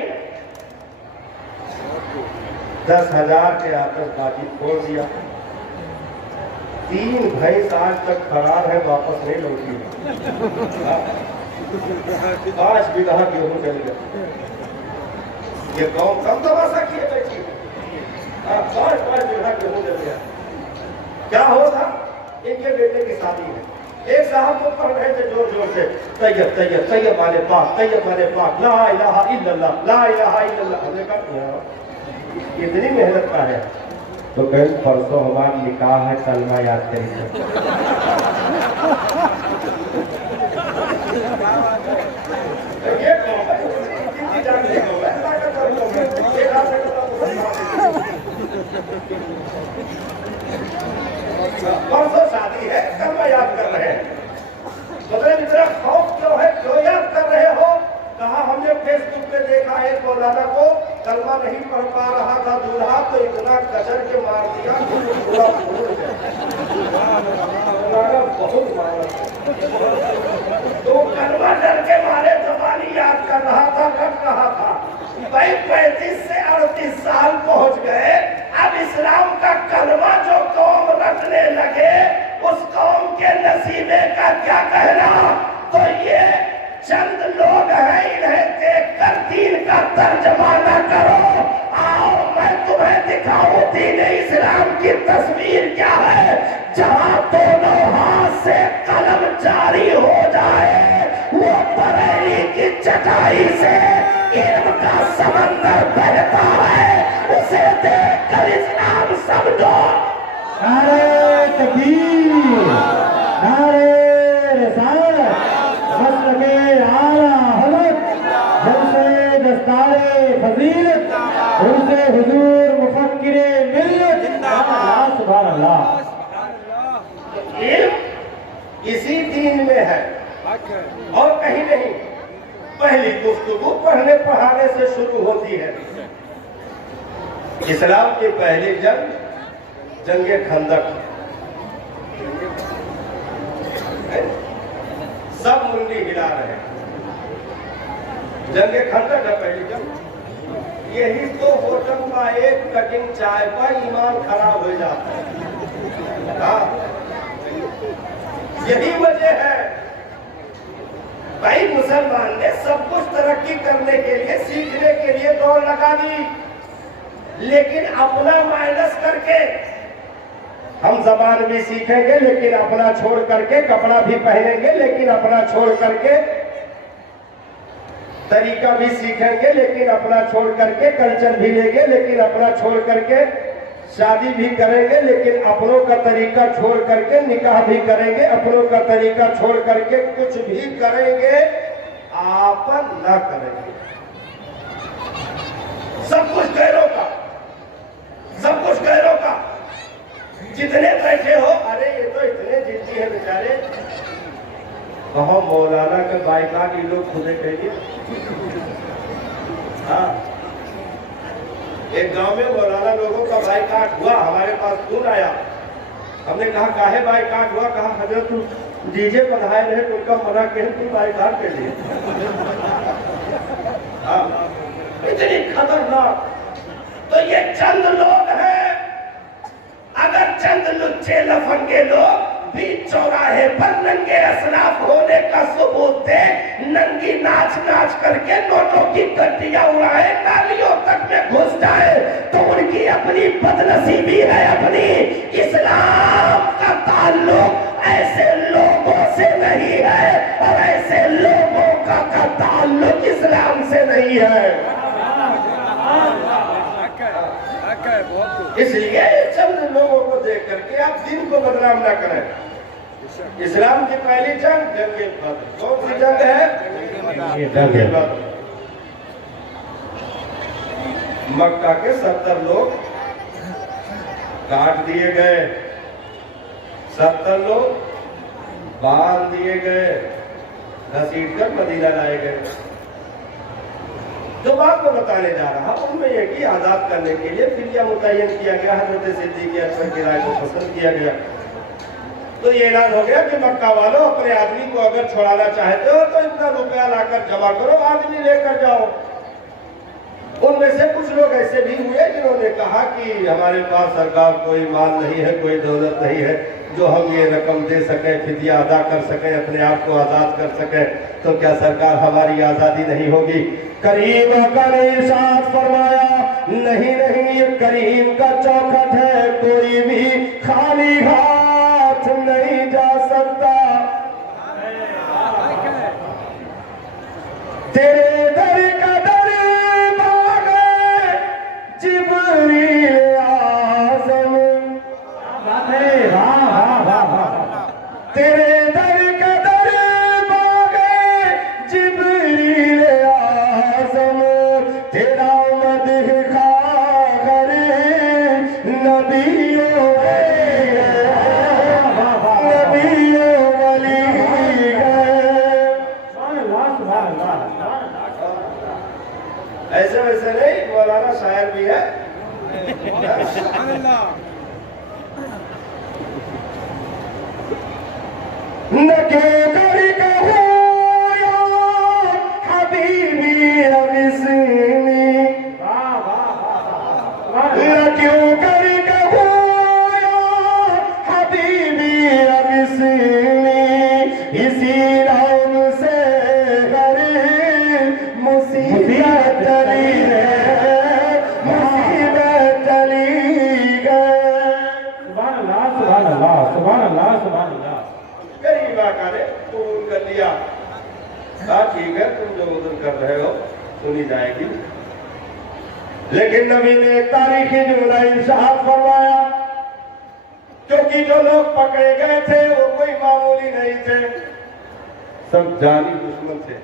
10,000 के आतशबाजी छोड़ दिया। 3 भैंस आज तक फरार है, वापस नहीं लौटी। 5 बीघा गेहूं जल गया। ये गाँव कम तमाशा किए बैठी, 5 बीघा गेहूं जल गया। क्या होगा? इनके बेटे की शादी है। एक साहब को पढ़ रहे थे जोर जोर से, तैयब तैयब तैयब वाले पाक, तैयब वाले पाक, ला इलाहा इल्लल्लाह, ला इलाहा इल्लल्लाह। हमने कहा इतनी मेहनत का है तो कल परसों हमारा निकाह है, कलमा याद करेंगे। ये परसों शादी है, कलमा याद कर रहे हैं। मतलब इतना खौफ क्यों है, क्यों याद कर रहे हो? कहा हमने फेसबुक पे देखा एक मौलाना को कलमा नहीं पढ़ पा रहा था दूल्हा, तो इतना कचर के मार दिया पूरा बहुत तो कलमा डर के मारे जबानी याद कर रहा था, रख रहा था। भाई 35 से 38 साल पहुंच गए, अब इस्लाम का कलमा जो कौम रखने लगे उस कौम के नसीबे का क्या कहना? तो ये चंद लोग हैं, इन्हें देखकर दीन का तर्जमा न करो। आओ मैं तुम्हें दिखाऊं दीन इस्लाम की तस्वीर क्या है। जहां दोनों हाथ से कलम जारी हो जाए, वो बरेली की चटाई से इल्म का समंदर बहता है, उसे देखकर इस्लाम समझो। नारे तकबीर, नारे रिसालत, मसलके आला हज़रत, जलसे दस्तारे फजीलत, उनसे हुजूर मुफक्किरे मिल्लत। सुभान अल्लाह। इल्म इसी दीन में है और कहीं नहीं। पहली गुफ्तगू पढ़ने पढ़ाने से शुरू होती है। इस्लाम की पहली जंग जंगे खंदक। सब मुंडी हिला रहे हैं। जंगे खंडक है पहली जंग। यही तो होटल का एक कटिंग चाय पर ईमान खराब हो जाता है। हाँ, यही वजह है भाई, मुसलमान ने सब कुछ तरक्की करने के लिए, सीखने के लिए दौड़ लगा दी, लेकिन अपना माइनस करके। हम जबान भी सीखेंगे लेकिन अपना छोड़ करके, कपड़ा भी पहनेंगे लेकिन अपना छोड़ करके, तरीका भी सीखेंगे लेकिन अपना छोड़ करके, कल्चर भी लेंगे लेकिन अपना छोड़ करके, शादी भी करेंगे लेकिन अपनों का तरीका छोड़ करके, निकाह भी करेंगे अपनों का तरीका छोड़ करके, कुछ भी करेंगे आपन ना करेंगे। सब कुछ गैरों का, सब कुछ गैरों का। जितने बैठे हो, अरे ये तो इतने जिद्दी है बेचारे। कहो मौलाना के बाइकाट ये लोग खुदे कहिए। हाँ, एक गांव में मौलाना लोगों का बाइकाट हुआ, हमारे पास फोन आया। हमने कहा काहे बाइकाट हुआ? कहा हजरत डीजे बधाए रहे तो उनका मना के तुम बाइकाट के लिए। हाँ, इतनी खतरनाक। तो ये चंद लोग हैं। अगर चंद लुच्चे लफंगे लोग भी चौराहे पर नंगे असनाफ होने का सबूत दे, नंगी नाच नाच करके नोटों की गड्डियां उड़ाए, नालियों तक में घुस जाए, तो उनकी अपनी बदनसीबी है अपनी। इस्लाम का ताल्लुक ऐसे लोगों से नहीं है और ऐसे लोगों का ताल्लुक इस्लाम से नहीं है। इसलिए चंद लोगों को देख करके आप दिन को बदनाम ना करें। इस्लाम की पहली जंग जंगे बदर। कौन सी जंग है? जंगे बदर। मक्का के 70 लोग काट दिए गए, 70 लोग बांध दिए गए, घसीट कर मदीना लाए गए। जो बात को बताने जा रहा हूं उनमें यह कि आजाद करने के लिए फिदिया मुतय्यन किया गया। हजरत सिद्दीक़ अकबर की राय को पसंद किया गया। तो ये ऐलान हो गया कि मक्का वालों, अपने आदमी को अगर छुड़ाना चाहते हो तो इतना रुपया लाकर जमा करो, आदमी लेकर जाओ। उनमें से कुछ लोग ऐसे भी हुए जिन्होंने कहा कि हमारे पास सरकार कोई माल नहीं है, कोई दौलत नहीं है जो हम ये रकम दे सके, फिदिया अदा कर सके, अपने आप को आजाद कर सके, तो क्या सरकार हमारी आजादी नहीं होगी? करीम का ने इरशाद फरमाया, नहीं नहीं, ये करीम का चौखट है, कोई भी खाली हाथ नहीं जा सकता। तेरे दर का दर मांगे जिब्रील आज़म। तेरे दर का दर मांगे जिब्रील आज़म। तेरा मदह खाकर नबियों वली ऐसे वैसे नहीं, मौलाना शायर भी है। न क्यों कर कहूँ हबीबी अबिस्नी, न क्यों कर कहूँ हबीबी अबिस्नी, इसी राम से हर मुसीबत टली है, मुसीबत टली गए। सुभान अल्लाह, सुभान अल्लाह, सुभान अल्लाह, सुभान अल्लाह। गरीब आका ने कबूल कर लिया। कहा ठीक है, तुम जो उधर कर रहे हो सुनी जाएगी। लेकिन नबी ने एक तारीखी जुमला इरशाद फरमाया, क्योंकि जो लोग पकड़े गए थे वो कोई मामूली नहीं थे, सब जानी दुश्मन थे।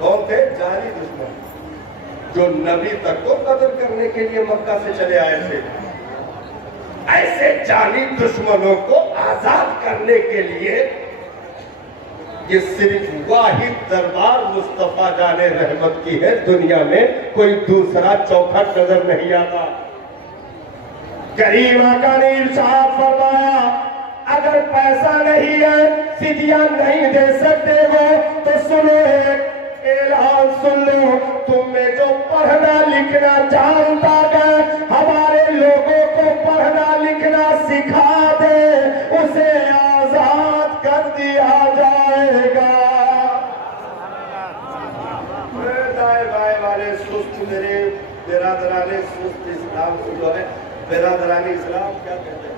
कौन थे? जानी दुश्मन, जो नबी तक को कत्ल करने के लिए मक्का से चले आए थे। ऐसे जानी दुश्मनों को आजाद करने के लिए ये सिर्फ वाहिद दरबार मुस्तफा जाने रहमत की है, दुनिया में कोई दूसरा चौखट नजर नहीं आता। करीम आका ने इरशाद फरमाया, अगर पैसा नहीं है, फिदिया नहीं दे सकते हो तो सुनो ऐलान सुन लो, तुम में जो पढ़ना लिखना जानता है, हमारे लोगों को पढ़ना लिखना सिखा दे, उसे आजाद कर दिया जाएगा। दाएं बाएं वाले सुस्त मेरे बिरादराने सुस्त इस्लाम को जो है बिरादरानी इस्लाम क्या कहते हैं?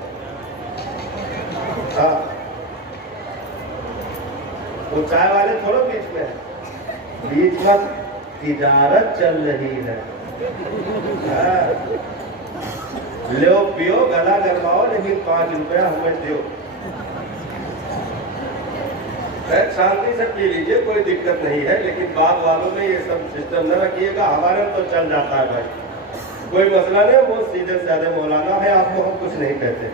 हाँ, वो चाय वाले थोड़ा बीच में है, बीच में तिजारत चल रही है। लो पियो गला गरमाओ, लेकिन 5 रुपया हमें दो। शांति से पी लीजिए, कोई दिक्कत नहीं है, लेकिन बाद वालों में ये सब सिस्टम न रखिएगा। हमारे तो चल जाता है भाई, कोई मसला नहीं, वो सीधे साधे मौलाना है, आपको हम कुछ नहीं कहते।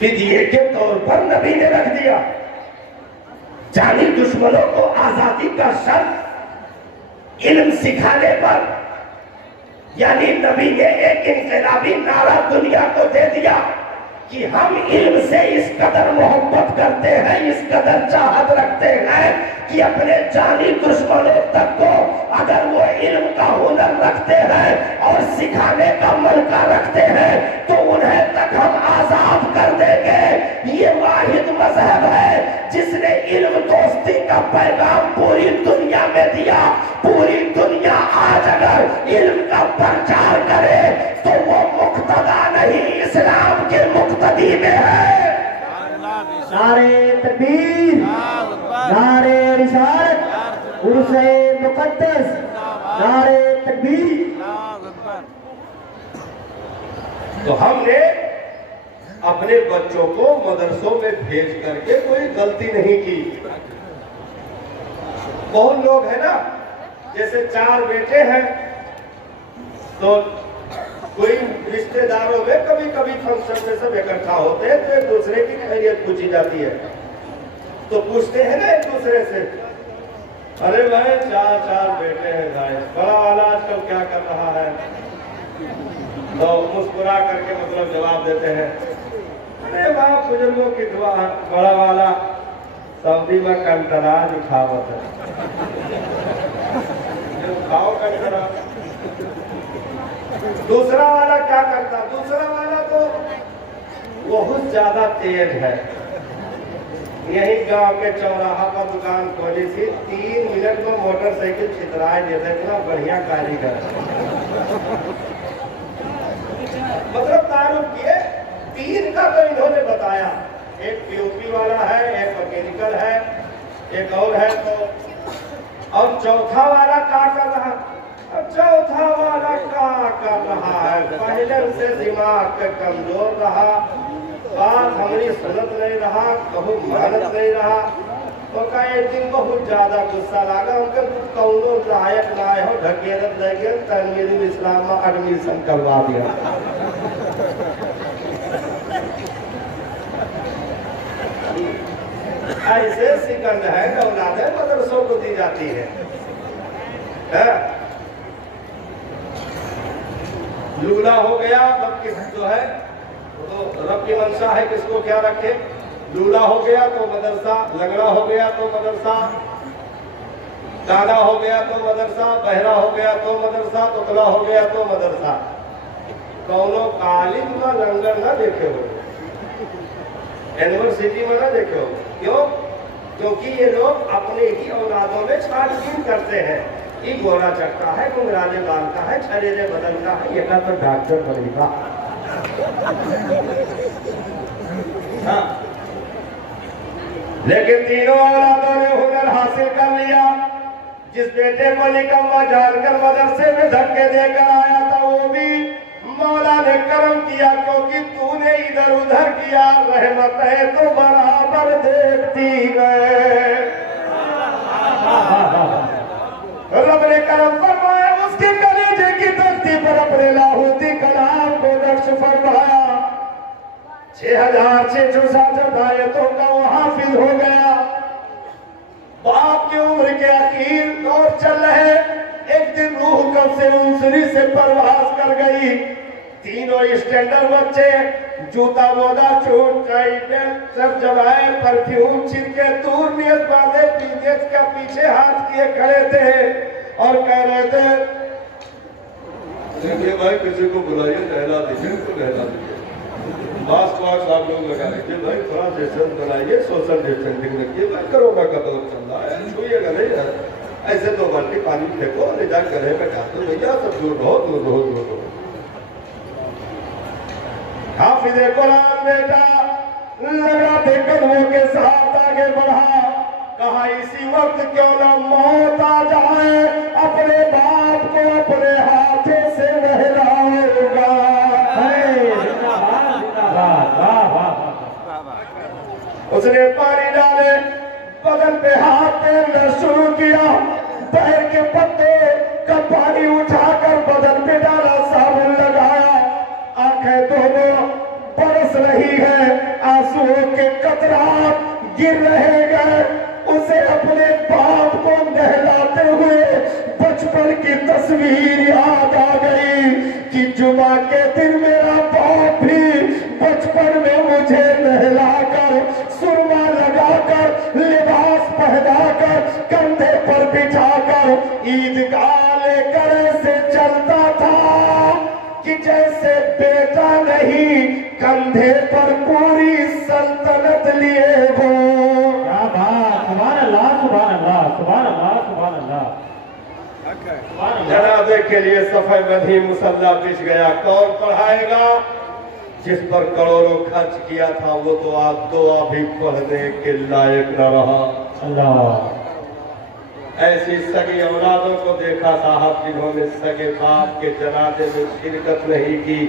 फिदिये के तौर पर नबी ने रख दिया। जानी दुश्मनों को आजादी का शर्त इल्म सिखाने पर, यानी नबी ने एक इनकलाबी नारा दुनिया को दे दिया कि हम इल्म से इस कदर मोहब्बत करते हैं, इस कदर चाहत रखते हैं कि अपने जानी दुश्मनों तक को अगर वो इल्म का हुनर रखते हैं और सिखाने का मौका रखते हैं तो उन्हें तक हम आजाद कर देंगे। ये वाहिद मजहब है जिसने इल्म दोस्ती का पैगाम पूरी दुनिया में दिया। पूरी दुनिया आज अगर इल्म का प्रचार करे तो वो मुक्तदा नहीं, इस्लाम के मुक्तदी में है। नारे तकबीर, नारे रिसालत, उर्से मुकद्दस, नारे तकबीर। तो हमने अपने बच्चों को मदरसों में भेज करके कोई गलती नहीं की। बहुत लोग है ना, जैसे 4 बेटे हैं तो कोई रिश्तेदारों में कभी कभी फंक्शन में सब इकट्ठा होते हैं तो एक दूसरे की खैरियत पूछी जाती है, तो पूछते हैं ना एक दूसरे से, अरे भाई 4 बेटे हैं भाई, बड़ा वाला आजकल क्या कर रहा है? तो मुस्कुरा करके मतलब जवाब देते हैं, अरे वाह बुजुर्गों की दुआ, बड़ा वाला सऊदी में कंटराज उठावत है। उठाओ कंटराज। दूसरा वाला क्या करता? दूसरा वाला तो बहुत ज्यादा तेज है, यही गांव के चौराहा पर दुकान खोली थी, 3 मिनट में मोटरसाइकिल छितराए देते, इतना बढ़िया कारीगर। मतलब तारुफ किए। 3 का तो इन्होंने बताया, एक पीओपी वाला है, एक मैकेनिकल है, एक और है। तो अब चौथा वाला क्या कर रहा? अब चौथा वाला क्या कर रहा है? पहले से दिमाग पे कमजोर रहा, बात हमारी सुनत नहीं रहा, बहुत मेहनत नहीं रहा। तो का एक दिन बहुत ज्यादा गुस्सा लगा, उनके कौनो लायक ना हो, ढकेरत देके तनवीरुल इस्लाम में एडमिशन करवा दिया। ऐसे सिकंद है, औलादे मदरसों को दी जाती है। लूला हो गया, अब किस जो है तो रब की मंशा है किसको क्या रखे। लूला हो गया तो मदरसा, लंगड़ा हो गया तो मदरसा, काला हो गया तो मदरसा, बहरा हो गया तो मदरसा, तोतला हो गया तो मदरसा। कौनो कॉलेज में लंगर ना देखे हो, यूनिवर्सिटी में ना देखे हो। क्यों? क्योंकि ये लोग अपने ही औलादों में छानबीन करते हैं। ये गोरा चक्का है, गुंगराले बाल का है, छरेरे बदन का है, ये का तो डॉक्टर बनेगा। हाँ, लेकिन तीनों औलादों ने हुनर हासिल कर लिया। जिस बेटे को निकम्मा जानकर मदरसे में धक्के देकर आया था, वो भी मौला ने करम किया, क्योंकि तूने इधर उधर किया, रहमत है तो बराबर देखती है। रब ने करम फरमाया, उसके कलेजे की धरती पर अपने लाहौती कलाम को नक्श फरमाया। 6667 आयतों का वो हाफिज हो गया। बाप की उम्र के आखिर दौर चल रहे, एक दिन रूह कब से दूसरी से परवास कर गई। तीनों स्टैंडर्ड बच्चे जूता मोजा चूट चाहिए सब जमाए परफ्यूम छिड़के दूर नियत बांधे पीछे का पीछे हाथ किए खड़े थे और कह रहे थे देखिए भाई किसी को बुलाइए नहला दीजिए उनको नहला दीजिए मास्क वास्क आप लोग लगा लीजिए भाई थोड़ा डिस्टेंस बनाइए सोशल डिस्टेंसिंग रखिए भाई कोरोना का दौर चल रहा है छुइएगा नहीं यार ऐसे 2 बाल्टी पानी फेंको ले जा गले में डाल दो भैया सब दूर रहो दूर रहो दूर रहो। हाफिज कुरान बेटा लगाते कदमों के साथ आगे बढ़ा कहा इसी वक्त क्यों न मौत आ जाए अपने बाप को अपने हाथों से नहलाऊंगा। उसने पानी डाले बदन पे हाथ फेरना शुरू किया पैर के पत्ते का पानी उठाकर बदन पे डाला साबुन लगाया आंखें दोनों बरस रही है आंसुओं के कतरात गिर रहे गए उसे अपने बाप को नहलाते हुए बचपन की तस्वीर याद आ गई कि जुमा के दिन मेरा बाप भी बचपन में मुझे नहलाकर सुरमा लगाकर लिबास पहनाकर कंधे पर बिठाकर ईदगाह लेकर ऐसे चलता था कि जैसे बेटा नहीं कंधे पर पूरी सल्तनत लिए हो। सुभान अल्लाह सुभान अल्लाह सुभान अल्लाह सुभान अल्लाह। जनाजे के लिए सफे मधी मुसल्ला बिछ गया कौन पढ़ाएगा जिस पर करोड़ों खर्च किया था वो तो आप दुआ भी पढ़ने के लायक न रहा। अल्लाह ऐसी सगी औलादों को देखा साहब जिन्होंने सगे बाप के जनाजे में शिरकत नहीं की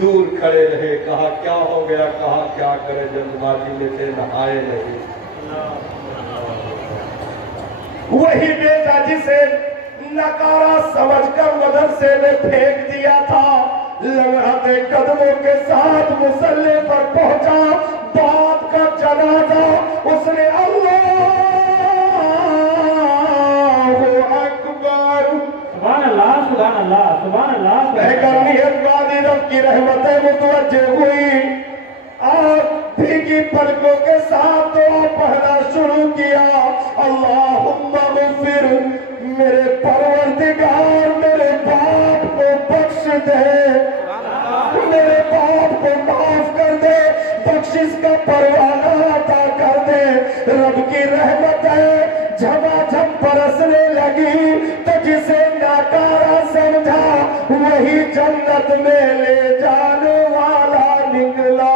दूर खड़े रहे कहा क्या हो गया कहा क्या करे जल्दबाजी में से नहाए नहीं। वही बेटा जिसे नकारा समझकर मदरसे में फेंक दिया था लड़ाते कदमों के साथ मुसल्ले पर पहुंचा बाप का जनाजा उसने अल्लाह अकबर सुभान अल्लाह सुभान अल्लाह सुभान अल्लाह कहकर नियत वाली रब की रहमतें मुतवज्जे हुई और भीगी पलकों के साथ दुआ पढ़ना शुरू किया अल्लाहुम्मा गफिर मेरे परवरदिगार मेरे बाप को बख्श दे मेरे बाप को माफ कर दे बख्शिश का परवाना अता कर दे रब की रहमत है झमाझम बरसने लगी तो जिसे नाकारा समझा वही जन्नत में ले जाने वाला निकला।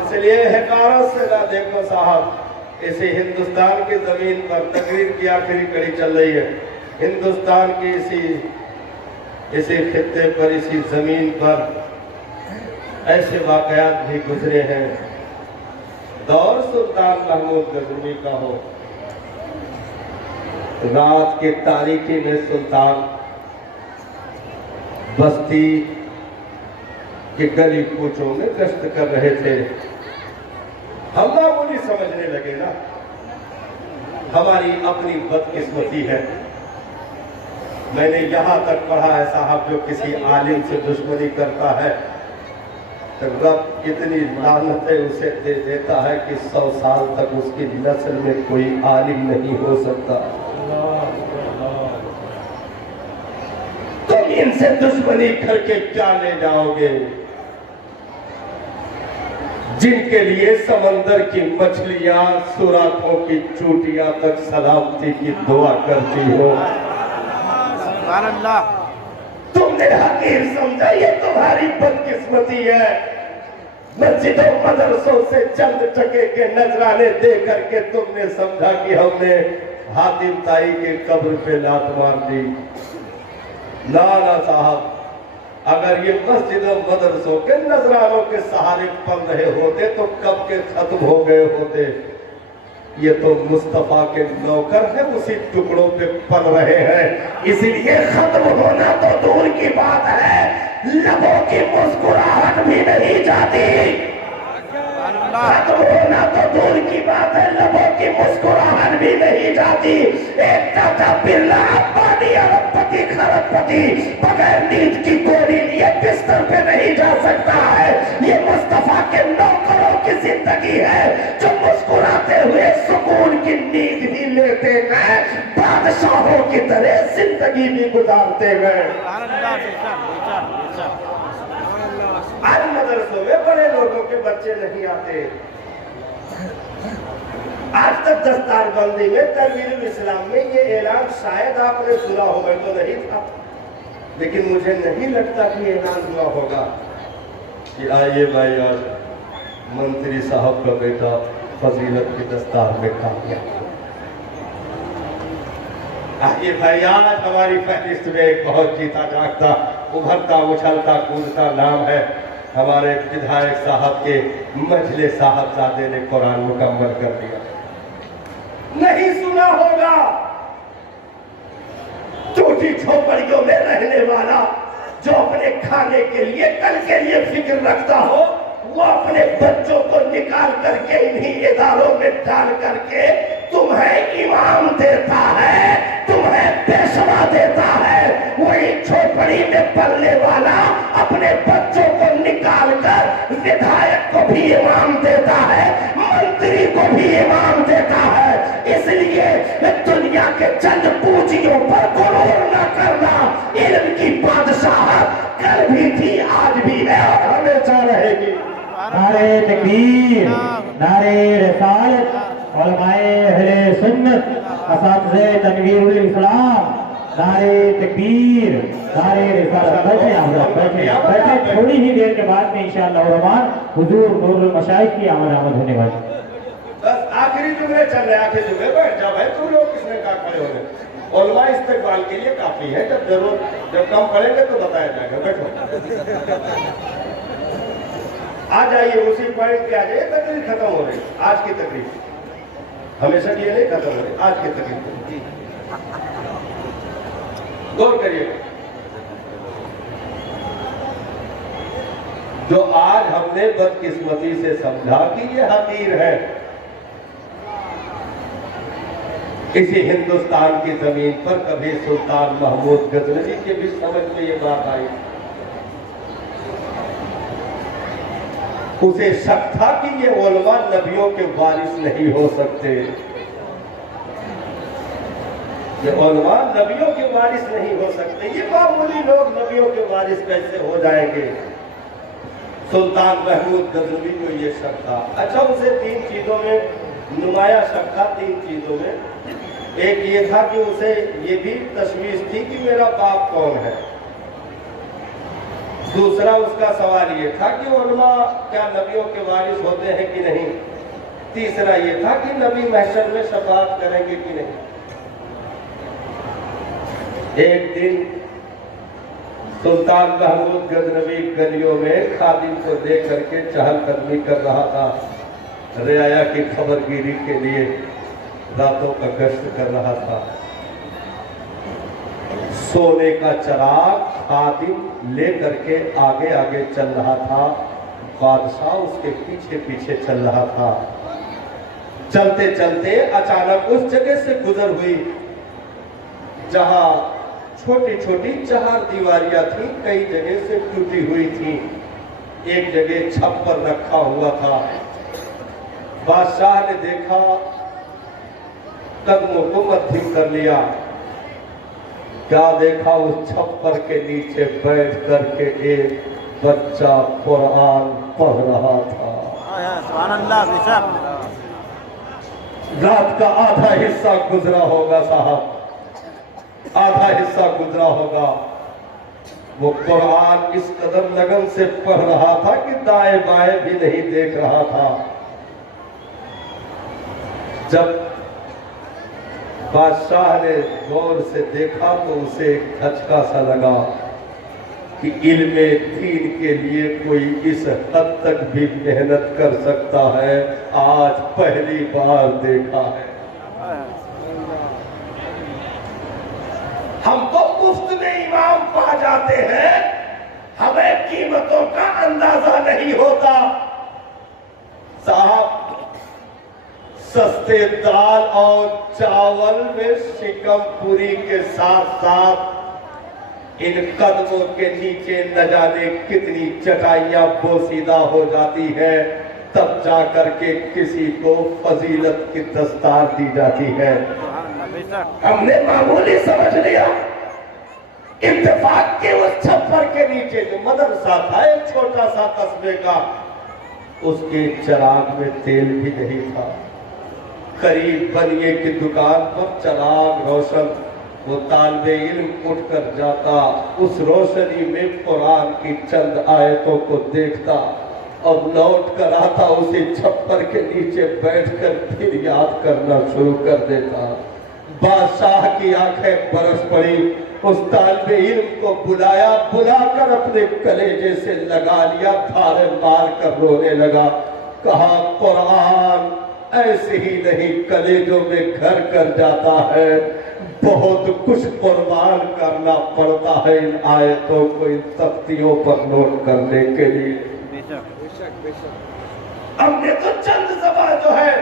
इसलिए हकारत से ना देखो साहब इसी हिंदुस्तान की जमीन पर तकरीर की आखिरी कड़ी चल रही है हिंदुस्तान की इसी खित्ते पर इसी जमीन पर ऐसे वाकयात भी गुजरे हैं दौर सुल्तान महमूद गजनवी का हो रात के तारीकी में सुल्तान बस्ती के गली कूचों में गश्त कर रहे थे हम मामूली समझने लगे ना हमारी अपनी बदकिस्मती है मैंने यहां तक पढ़ा है साहब जो किसी आलिम से दुश्मनी करता है तो रब कितनी लानतें उसे दे देता है कि 100 साल तक उसकी नस्ल में कोई आलिम नहीं हो सकता। तुम इनसे दुश्मनी करके क्या ले जाओगे जिनके लिए समंदर की मछलियां सुराखों की चूटियां तक सलामती की दुआ करती हो। सुभान अल्लाह। तुमने हकीर समझा ये तुम्हारी बदकिस्मती है मस्जिदों मदरसों से चंद टके के नजराने दे करके तुमने समझा कि हमने हातिम ताई के कब्र पे लात मार दी। नाना साहब अगर ये मस्जिदों मदरसों के नजरानों के सहारे पल रहे होते तो कब के खत्म हो गए होते। ये तो मुस्तफा के नौकर है उसी टुकड़ों पे पल रहे हैं इसलिए खत्म होना तो दूर की बात है लबों की मुस्कुराहट भी नहीं जाती खत्म होना तो दूर की बात है लबों की मुस्कुराहट भी नहीं जाती एक बिरला अब्बानी करोड़पति खरबपति बगैर नींद की गोली लिए बिस्तर पे नहीं जा सकता है। ये मुस्तफा के नौकरों की जिंदगी है जो मुस्कुराते हुए सुकून की नींद भी लेते गए, बादशाहों की तरह जिंदगी भी गुजारते गए। आज मदरसों में बड़े लोगों के बच्चे नहीं आते। आज तक दस्तारबंदी में तनवीरुल इस्लाम में ये ऐलान शायद आपने सुना होगा, तो नहीं था, लेकिन मुझे नहीं लगता कि ऐलान हुआ होगा कि आइए भाई आज मंत्री साहब का बेटा फजीलत की दस्तार में कामयाब। आइए भाई आज हमारी फहरिस्त में एक बहुत जीता जागता उभरता उछलता कूदता नाम है हमारे विधायक साहब के मजले साहबजादे ने कुरान मुकम्मल कर दिया। नहीं सुना होगा, टूटी झोपड़ियों में रहने वाला जो अपने खाने के लिए कल के लिए फिक्र रखता हो, वो अपने बच्चों को निकाल करके इन्हीं इदारों में डाल करके तुम्हें इमाम देता है, तुम्हें पेशवा देता है। वही झोपड़ी में पलने वाला अपने बच्चों को निकाल कर विधायक को भी इमाम देता है, मंत्री को भी इमाम देता है। इसलिए दुनिया के चंद पूंजियों पर गुरूर न करना। इल्म की बादशाह कल भी थी, आज भी है और हमेशा रहेगी। नारे तकबीर, नारे रिसालत, उलमाए अहले सुन्नत, असातिज़े तनवीरुल इस्लाम, नारे तकबीर, नारे रिसालत। बैठे बैठे, थोड़ी ही देर के बाद में इंशाअल्लाह रहमान हुजूर नूरुल मशाइख की आमद होने वाली। बस आखिरी जुमले चल रहे, आखिरी जुमले बैठ जा भाई, तुम लोग किसने कहा खड़े हो गए। उलमा इस्तेकबाल के लिए काफी है, जब कम पड़ेंगे तो बताया जाएगा। बैठो, आ जाइए, उसी पॉइंट पे आ जाइए। तकरीर खत्म हो रही, आज की तकरीर हमेशा की नहीं खत्म हो रही, आज की तकरीर गौर करिए। जो आज हमने बदकिस्मती से समझा कि ये हकीर है, इसी हिंदुस्तान की जमीन पर कभी सुल्तान महमूद गजनवी के भी समझ में ये बात आई। उसे शक था कि ये उलमा नबियों के वारिस नहीं हो सकते, ये उलमा नबियों के वारिस नहीं हो सकते, ये मामूली लोग नबियों के वारिस कैसे हो जाएंगे। सुल्तान महमूद गजनवी को ये शक था। अच्छा, उसे तीन चीजों में नुमाया शक था, तीन चीजों में। एक ये था कि उसे ये भी तशवीश थी कि मेरा बाप कौन है। दूसरा उसका सवाल ये था कि उलमा क्या नबियों के वारिस होते हैं कि नहीं। तीसरा ये था कि नबी महशर में शफाअत करेंगे कि नहीं। एक दिन सुल्तान महमूद गजनवी गलियों में खादिम को देख करके चहलकदमी कर रहा था, रियाया की खबरगिरी के लिए रातों का गश्त कर रहा था। सोने का चिराग खादिम ले करके आगे आगे चल रहा था, बादशाह उसके पीछे पीछे चल रहा था। चलते चलते अचानक उस जगह से गुजर हुई जहां छोटी छोटी चार दीवारियां थी, कई जगह से टूटी हुई थी। एक जगह छप्पर रखा हुआ था। बादशाह ने देखा, कदमों को मध्यम कर लिया। क्या देखा, उस छप्पर के नीचे बैठ करके एक बच्चा कुरान पढ़ रहा था। रात का आधा हिस्सा गुजरा होगा साहब, आधा हिस्सा गुजरा होगा। वो कुरान इस कदर लगन से पढ़ रहा था कि दाएं बाएं भी नहीं देख रहा था। जब बादशाह ने गौर से देखा तो उसे एक झटका सा लगा कि इल्मे दीन के लिए कोई इस हद तक भी मेहनत कर सकता है, आज पहली बार देखा है। हम तो मुफ्त में इमाम पा जाते हैं, हमें कीमतों का अंदाजा नहीं होता। साहब, सस्ते दाल और चावल में शिकम पूरी के साथ साथ इन कदमों के नीचे न जाने कितनी चटाइयां बोसीदा हो जाती है, तब जा करके किसी को फजीलत की दस्तार दी जाती है। हमने मामूली समझ लिया। इत्तेफाक के उस छप्पर के नीचे जो मदरसा था, एक छोटा सा कस्बे का, उसके चिराग में तेल भी नहीं था। करीब बनिए की दुकान पर चिराग रोशन, वो तालिबे इल्म उठकर जाता, उस रोशनी में कुरान की चंद आयतों को देखता और लौट कर आता, उसी छप्पर के नीचे बैठकर फिर याद करना शुरू कर देता। बादशाह की आंखें बरस पड़ी, उस तालिबे इल्म को बुलाया, बुलाकर अपने कलेजे से लगा लिया, धारे मार कर रोने लगा। कहा कुरान ऐसे ही नहीं कलेजों में घर कर जाता है, बहुत कुछ कुर्बान करना पड़ता है इन आयतों को इन तख्तियों पर नोट करने के लिए। हमने तो चंद ज़बान जो है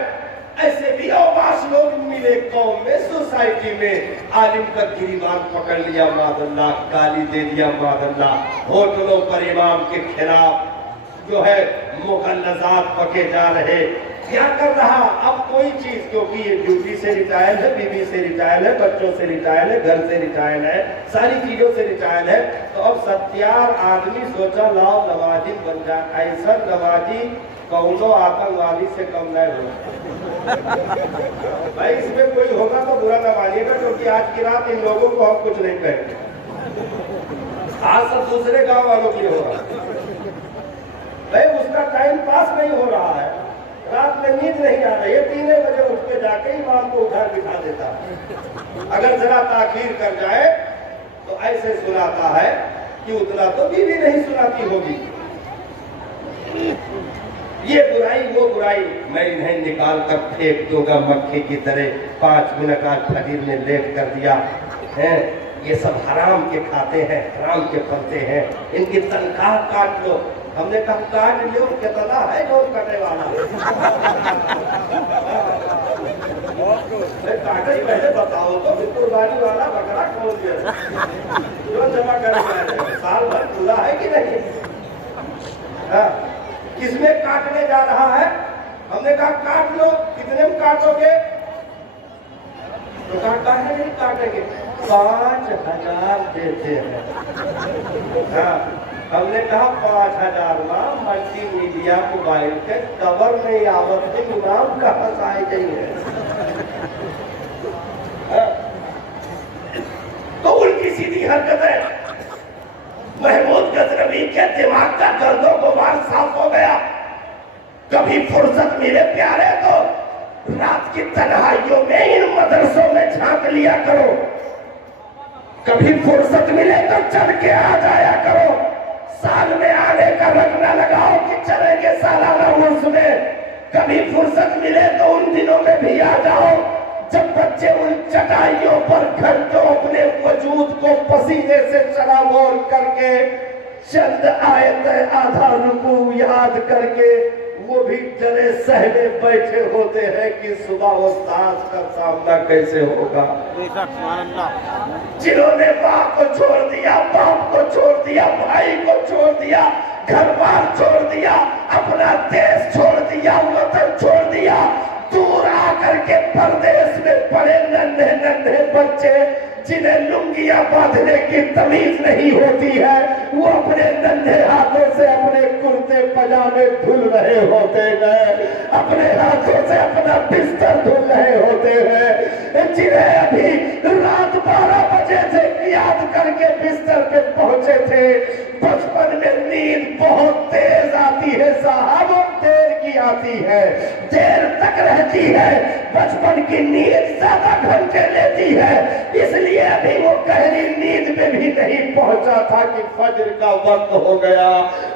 ऐसे भी अवकाश लोग मिले कौम में, सोसाइटी में, आलिम का गिरीबान पकड़ लिया मादल्ला, गाली दे दिया मादल्ला, होटलों पर इमाम के खिलाफ जो है मुगल्लज़ात पके जा रहे। क्या कर रहा अब कोई चीज, क्योंकि ये ड्यूटी से रिटायर है, बीवी से रिटायर है, बच्चों से रिटायर है, घर से रिटायर है, सारी चीजों से रिटायर है। तो अब सत्यार आदमी सोचा लाओ नमाजी बन जाए। ऐसा नमाजी कौनो आतंकवादी से कम नहीं होगा। भाई इसमें कोई होगा तो बुरा न मानिएगा, क्योंकि आज की रात इन लोगों को हम कुछ नहीं कहेंगे, आज सब दूसरे गांव वालों की होगा। भाई उसका टाइम पास नहीं हो रहा है, रात में नींद नहीं आ रही है, 3 बजे उठ के जाके इमाम को उठा बिठा देता है। अगर जरा ताखीर कर जाए तो ऐसे सुनाता है कि उतना तो बीवी नहीं सुनाती होगी। ये बुराई वो बुराई, मैं इन्हें निकाल कर फेंक दूंगा मक्खी की तरह। 5 मिनट आज फकीर ने लेट कर दिया है, ये सब हराम के खाते हैं, हराम के फलते हैं, इनकी तनख्वाह काट लो। हमने कहा काट लो, कितना है जो कटे वाला काटे पहले बताओ तो, कुर्बानी वाला बकरा खोल दिया जो जमा कर साल भर पूरा है कि नहीं? किसमें काटने जा रहा है? हमने कहा काट लो, कितने में काटोगे? तो काटा है नहीं काटेंगे, 5000 देते हैं। हमने कहा 5000 में मल्टीमीडिया मोबाइल के कवर में आवत के इमाम कहाँ से आए गई है? तो उल्टी सीधी हरकतें। महमूद गजनवी के दिमाग का गर्दो गुबार साफ हो गया। कभी फुर्सत मिले प्यारे तो रात की तन्हाइयों में इन मदरसों में झांक लिया करो, कभी फुर्सत मिले तो चल के आ जाया करो। साल में आने का रंग न लगाओ कि चलेंगे सालाना उर्स में। कभी फुर्सत मिले तो उन दिनों में भी आ जाओ जब बच्चे उन चटाइयों पर घंटों अपने वजूद को पसीने से चरामोर करके चंद आयत आधा रुकू याद करके वो भी जले सहले बैठे होते हैं कि सुबह वो सांस का सामना कैसे होगा। जिन्होंने माँ को छोड़ दिया, बाप को छोड़ दिया, भाई को छोड़ दिया, घर बार छोड़ दिया, अपना देश छोड़ दिया, वतन छोड़ दिया, दूर आकर के परदेश में पड़े नन्हे नन्हे बच्चे जिन्हें लुंगियां बांधने की तमीज नहीं होती है, वो अपने नन्हे हाथों से अपने कुर्ते पजामे धुल रहे होते हैं, अपने हाथों से अपना बिस्तर धुल रहे होते हैं, जिन्हें अभी रात 12 बजे से याद करके बिस्तर पे पहुंचे थे। बचपन में नींद बहुत तेज आती है साहब, देर की आती है, देर तक रहती है। बचपन की नींद ज्यादा घंटे लेती है, इसलिए अभी वो गहरी नींद में भी नहीं पहुंचा था कि फजर का वक्त हो गया।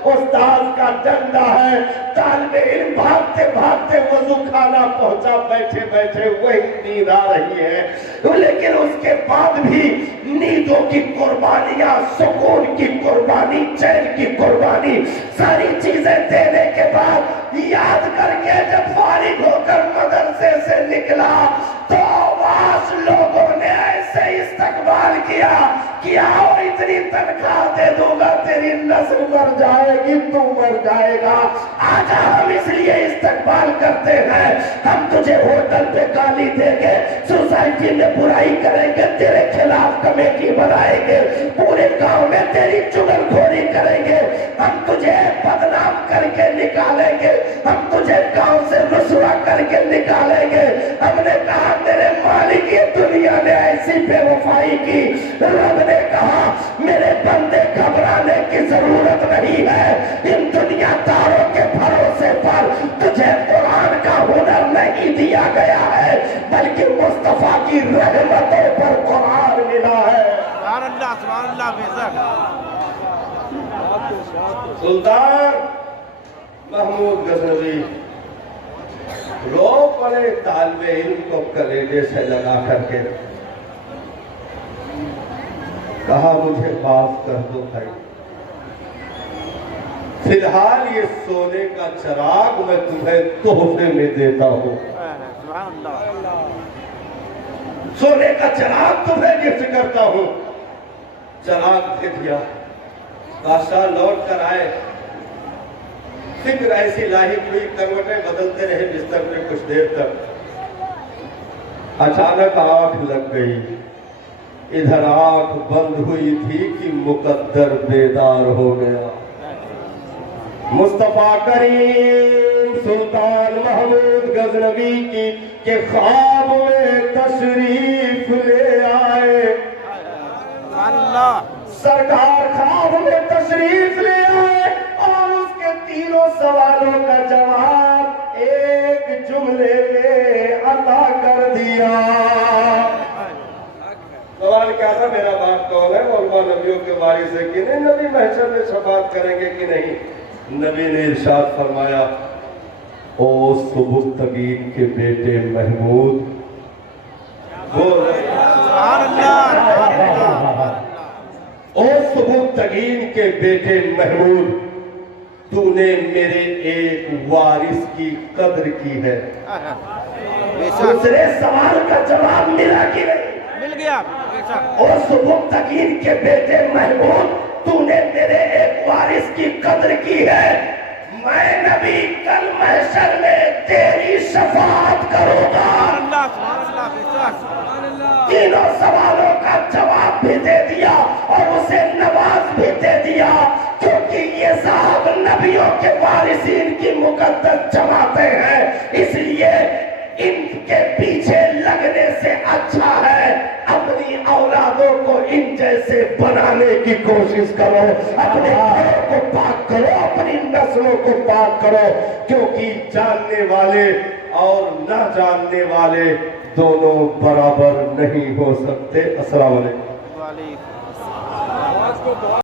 उस्ताद का डंडा है, तालिबे इल्म भागते भागते वजू खाना पहुंचा, बैठे बैठे वही नींद आ रही है। लेकिन उसके बाद भी नींदों की कुर्बानियां, सुकून की कुर्बानी, चैन की कुर्बानी, सारी चीजें देने के बाद याद करके जब फारिग होकर मदरसे से निकला तो आवाज लोगों ने ऐसे इस्तकबाल किया कि आओ इतनी तनख्वाह दे दूंगा, तेरी नस्ल मर जाएगी, तू मर जाएगा। आज हम इसलिए इस्तकबाल करते हैं, हम तुझे होटल पे गाली देंगे, सोसाइटी में बुराई करेंगे, तेरे खिलाफ कमेटी बनाएंगे, पूरे गांव में तेरी चुगलखोरी करेंगे, हम तुझे बदनाम करके निकालेंगे, हम तुझे गांव से रुसवा करके निकालेंगे। हमने कहा मेरे मालिक ये दुनिया ने ऐसी बेवफाई की, रब ने कहा मेरे बंदे घबराने की जरूरत नहीं है, इन दुनियादारों के भरोसे पर तुझे कुरान का हुनर नहीं दिया गया है, बल्कि मुस्तफा की रहमतों पर कुरान मिला है। सुभान अल्लाह बेशक। सुल्तान महमूद गजनवी रो पड़े तालिबे इल्म को कलेजे से लगा करके, कहा मुझे माफ कर दो भाई, फिलहाल ये सोने का चिराग मैं तुम्हें तोहफे में देता हूं। सुभान अल्लाह। सोने का चिराग तुम्हें गिफ्ट करता हूं। चिराग दे दिया, बादशाह लौट कर आए, फिक्र ऐसी लाहिक हुई, करवटें बदलते रहे बिस्तर पे कुछ देर तक। अचानक आंख लग गई, इधर आंख बंद हुई थी कि मुकद्दर बेदार हो गया। मुस्तफा करीम सुल्तान महमूद गजनवी की के ख्वाब में तशरीफ ले आए। सरकार ख्वाब में तशरीफ ले आए और उसके तीनों सवालों का जवाब एक जुमले में अता कर दिया। सवाल क्या था, मेरा बाप कौन है, मौलवा नबियों के वारिस है कि नहीं, नबी महशर में शफाअत करेंगे कि नहीं। नबी ने इरशाद फरमाया, ओ सुबुक्तगीन के बेटे महमूद, ओ सुबुक्तगीन के बेटे महमूद, तूने मेरे एक वारिस की कद्र की है। दूसरे सवाल का जवाब मिला कि नहीं? मिल गया। और सुबुक्तगीन के बेटे महमूद, तूने मेरे एक वारिस की कद्र की है, मैं नबी कल महशर में तेरी शफाअत करूंगा। तीनों सवालों का जवाब भी दे दिया और उसे नवाज भी दे दिया, क्योंकि ये साहब नबियों के वारिसीन की मुकद्दस जमाते हैं, इसलिए इनके पीछे लगने से अच्छा है अपनी औलादों को इन जैसे बनाने की कोशिश करो, अपने घरों को पाक करो, अपनी नस्लों को पाक करो, क्योंकि जानने वाले और न जानने वाले दोनों बराबर नहीं हो सकते। अस्सलाम वालेकुम।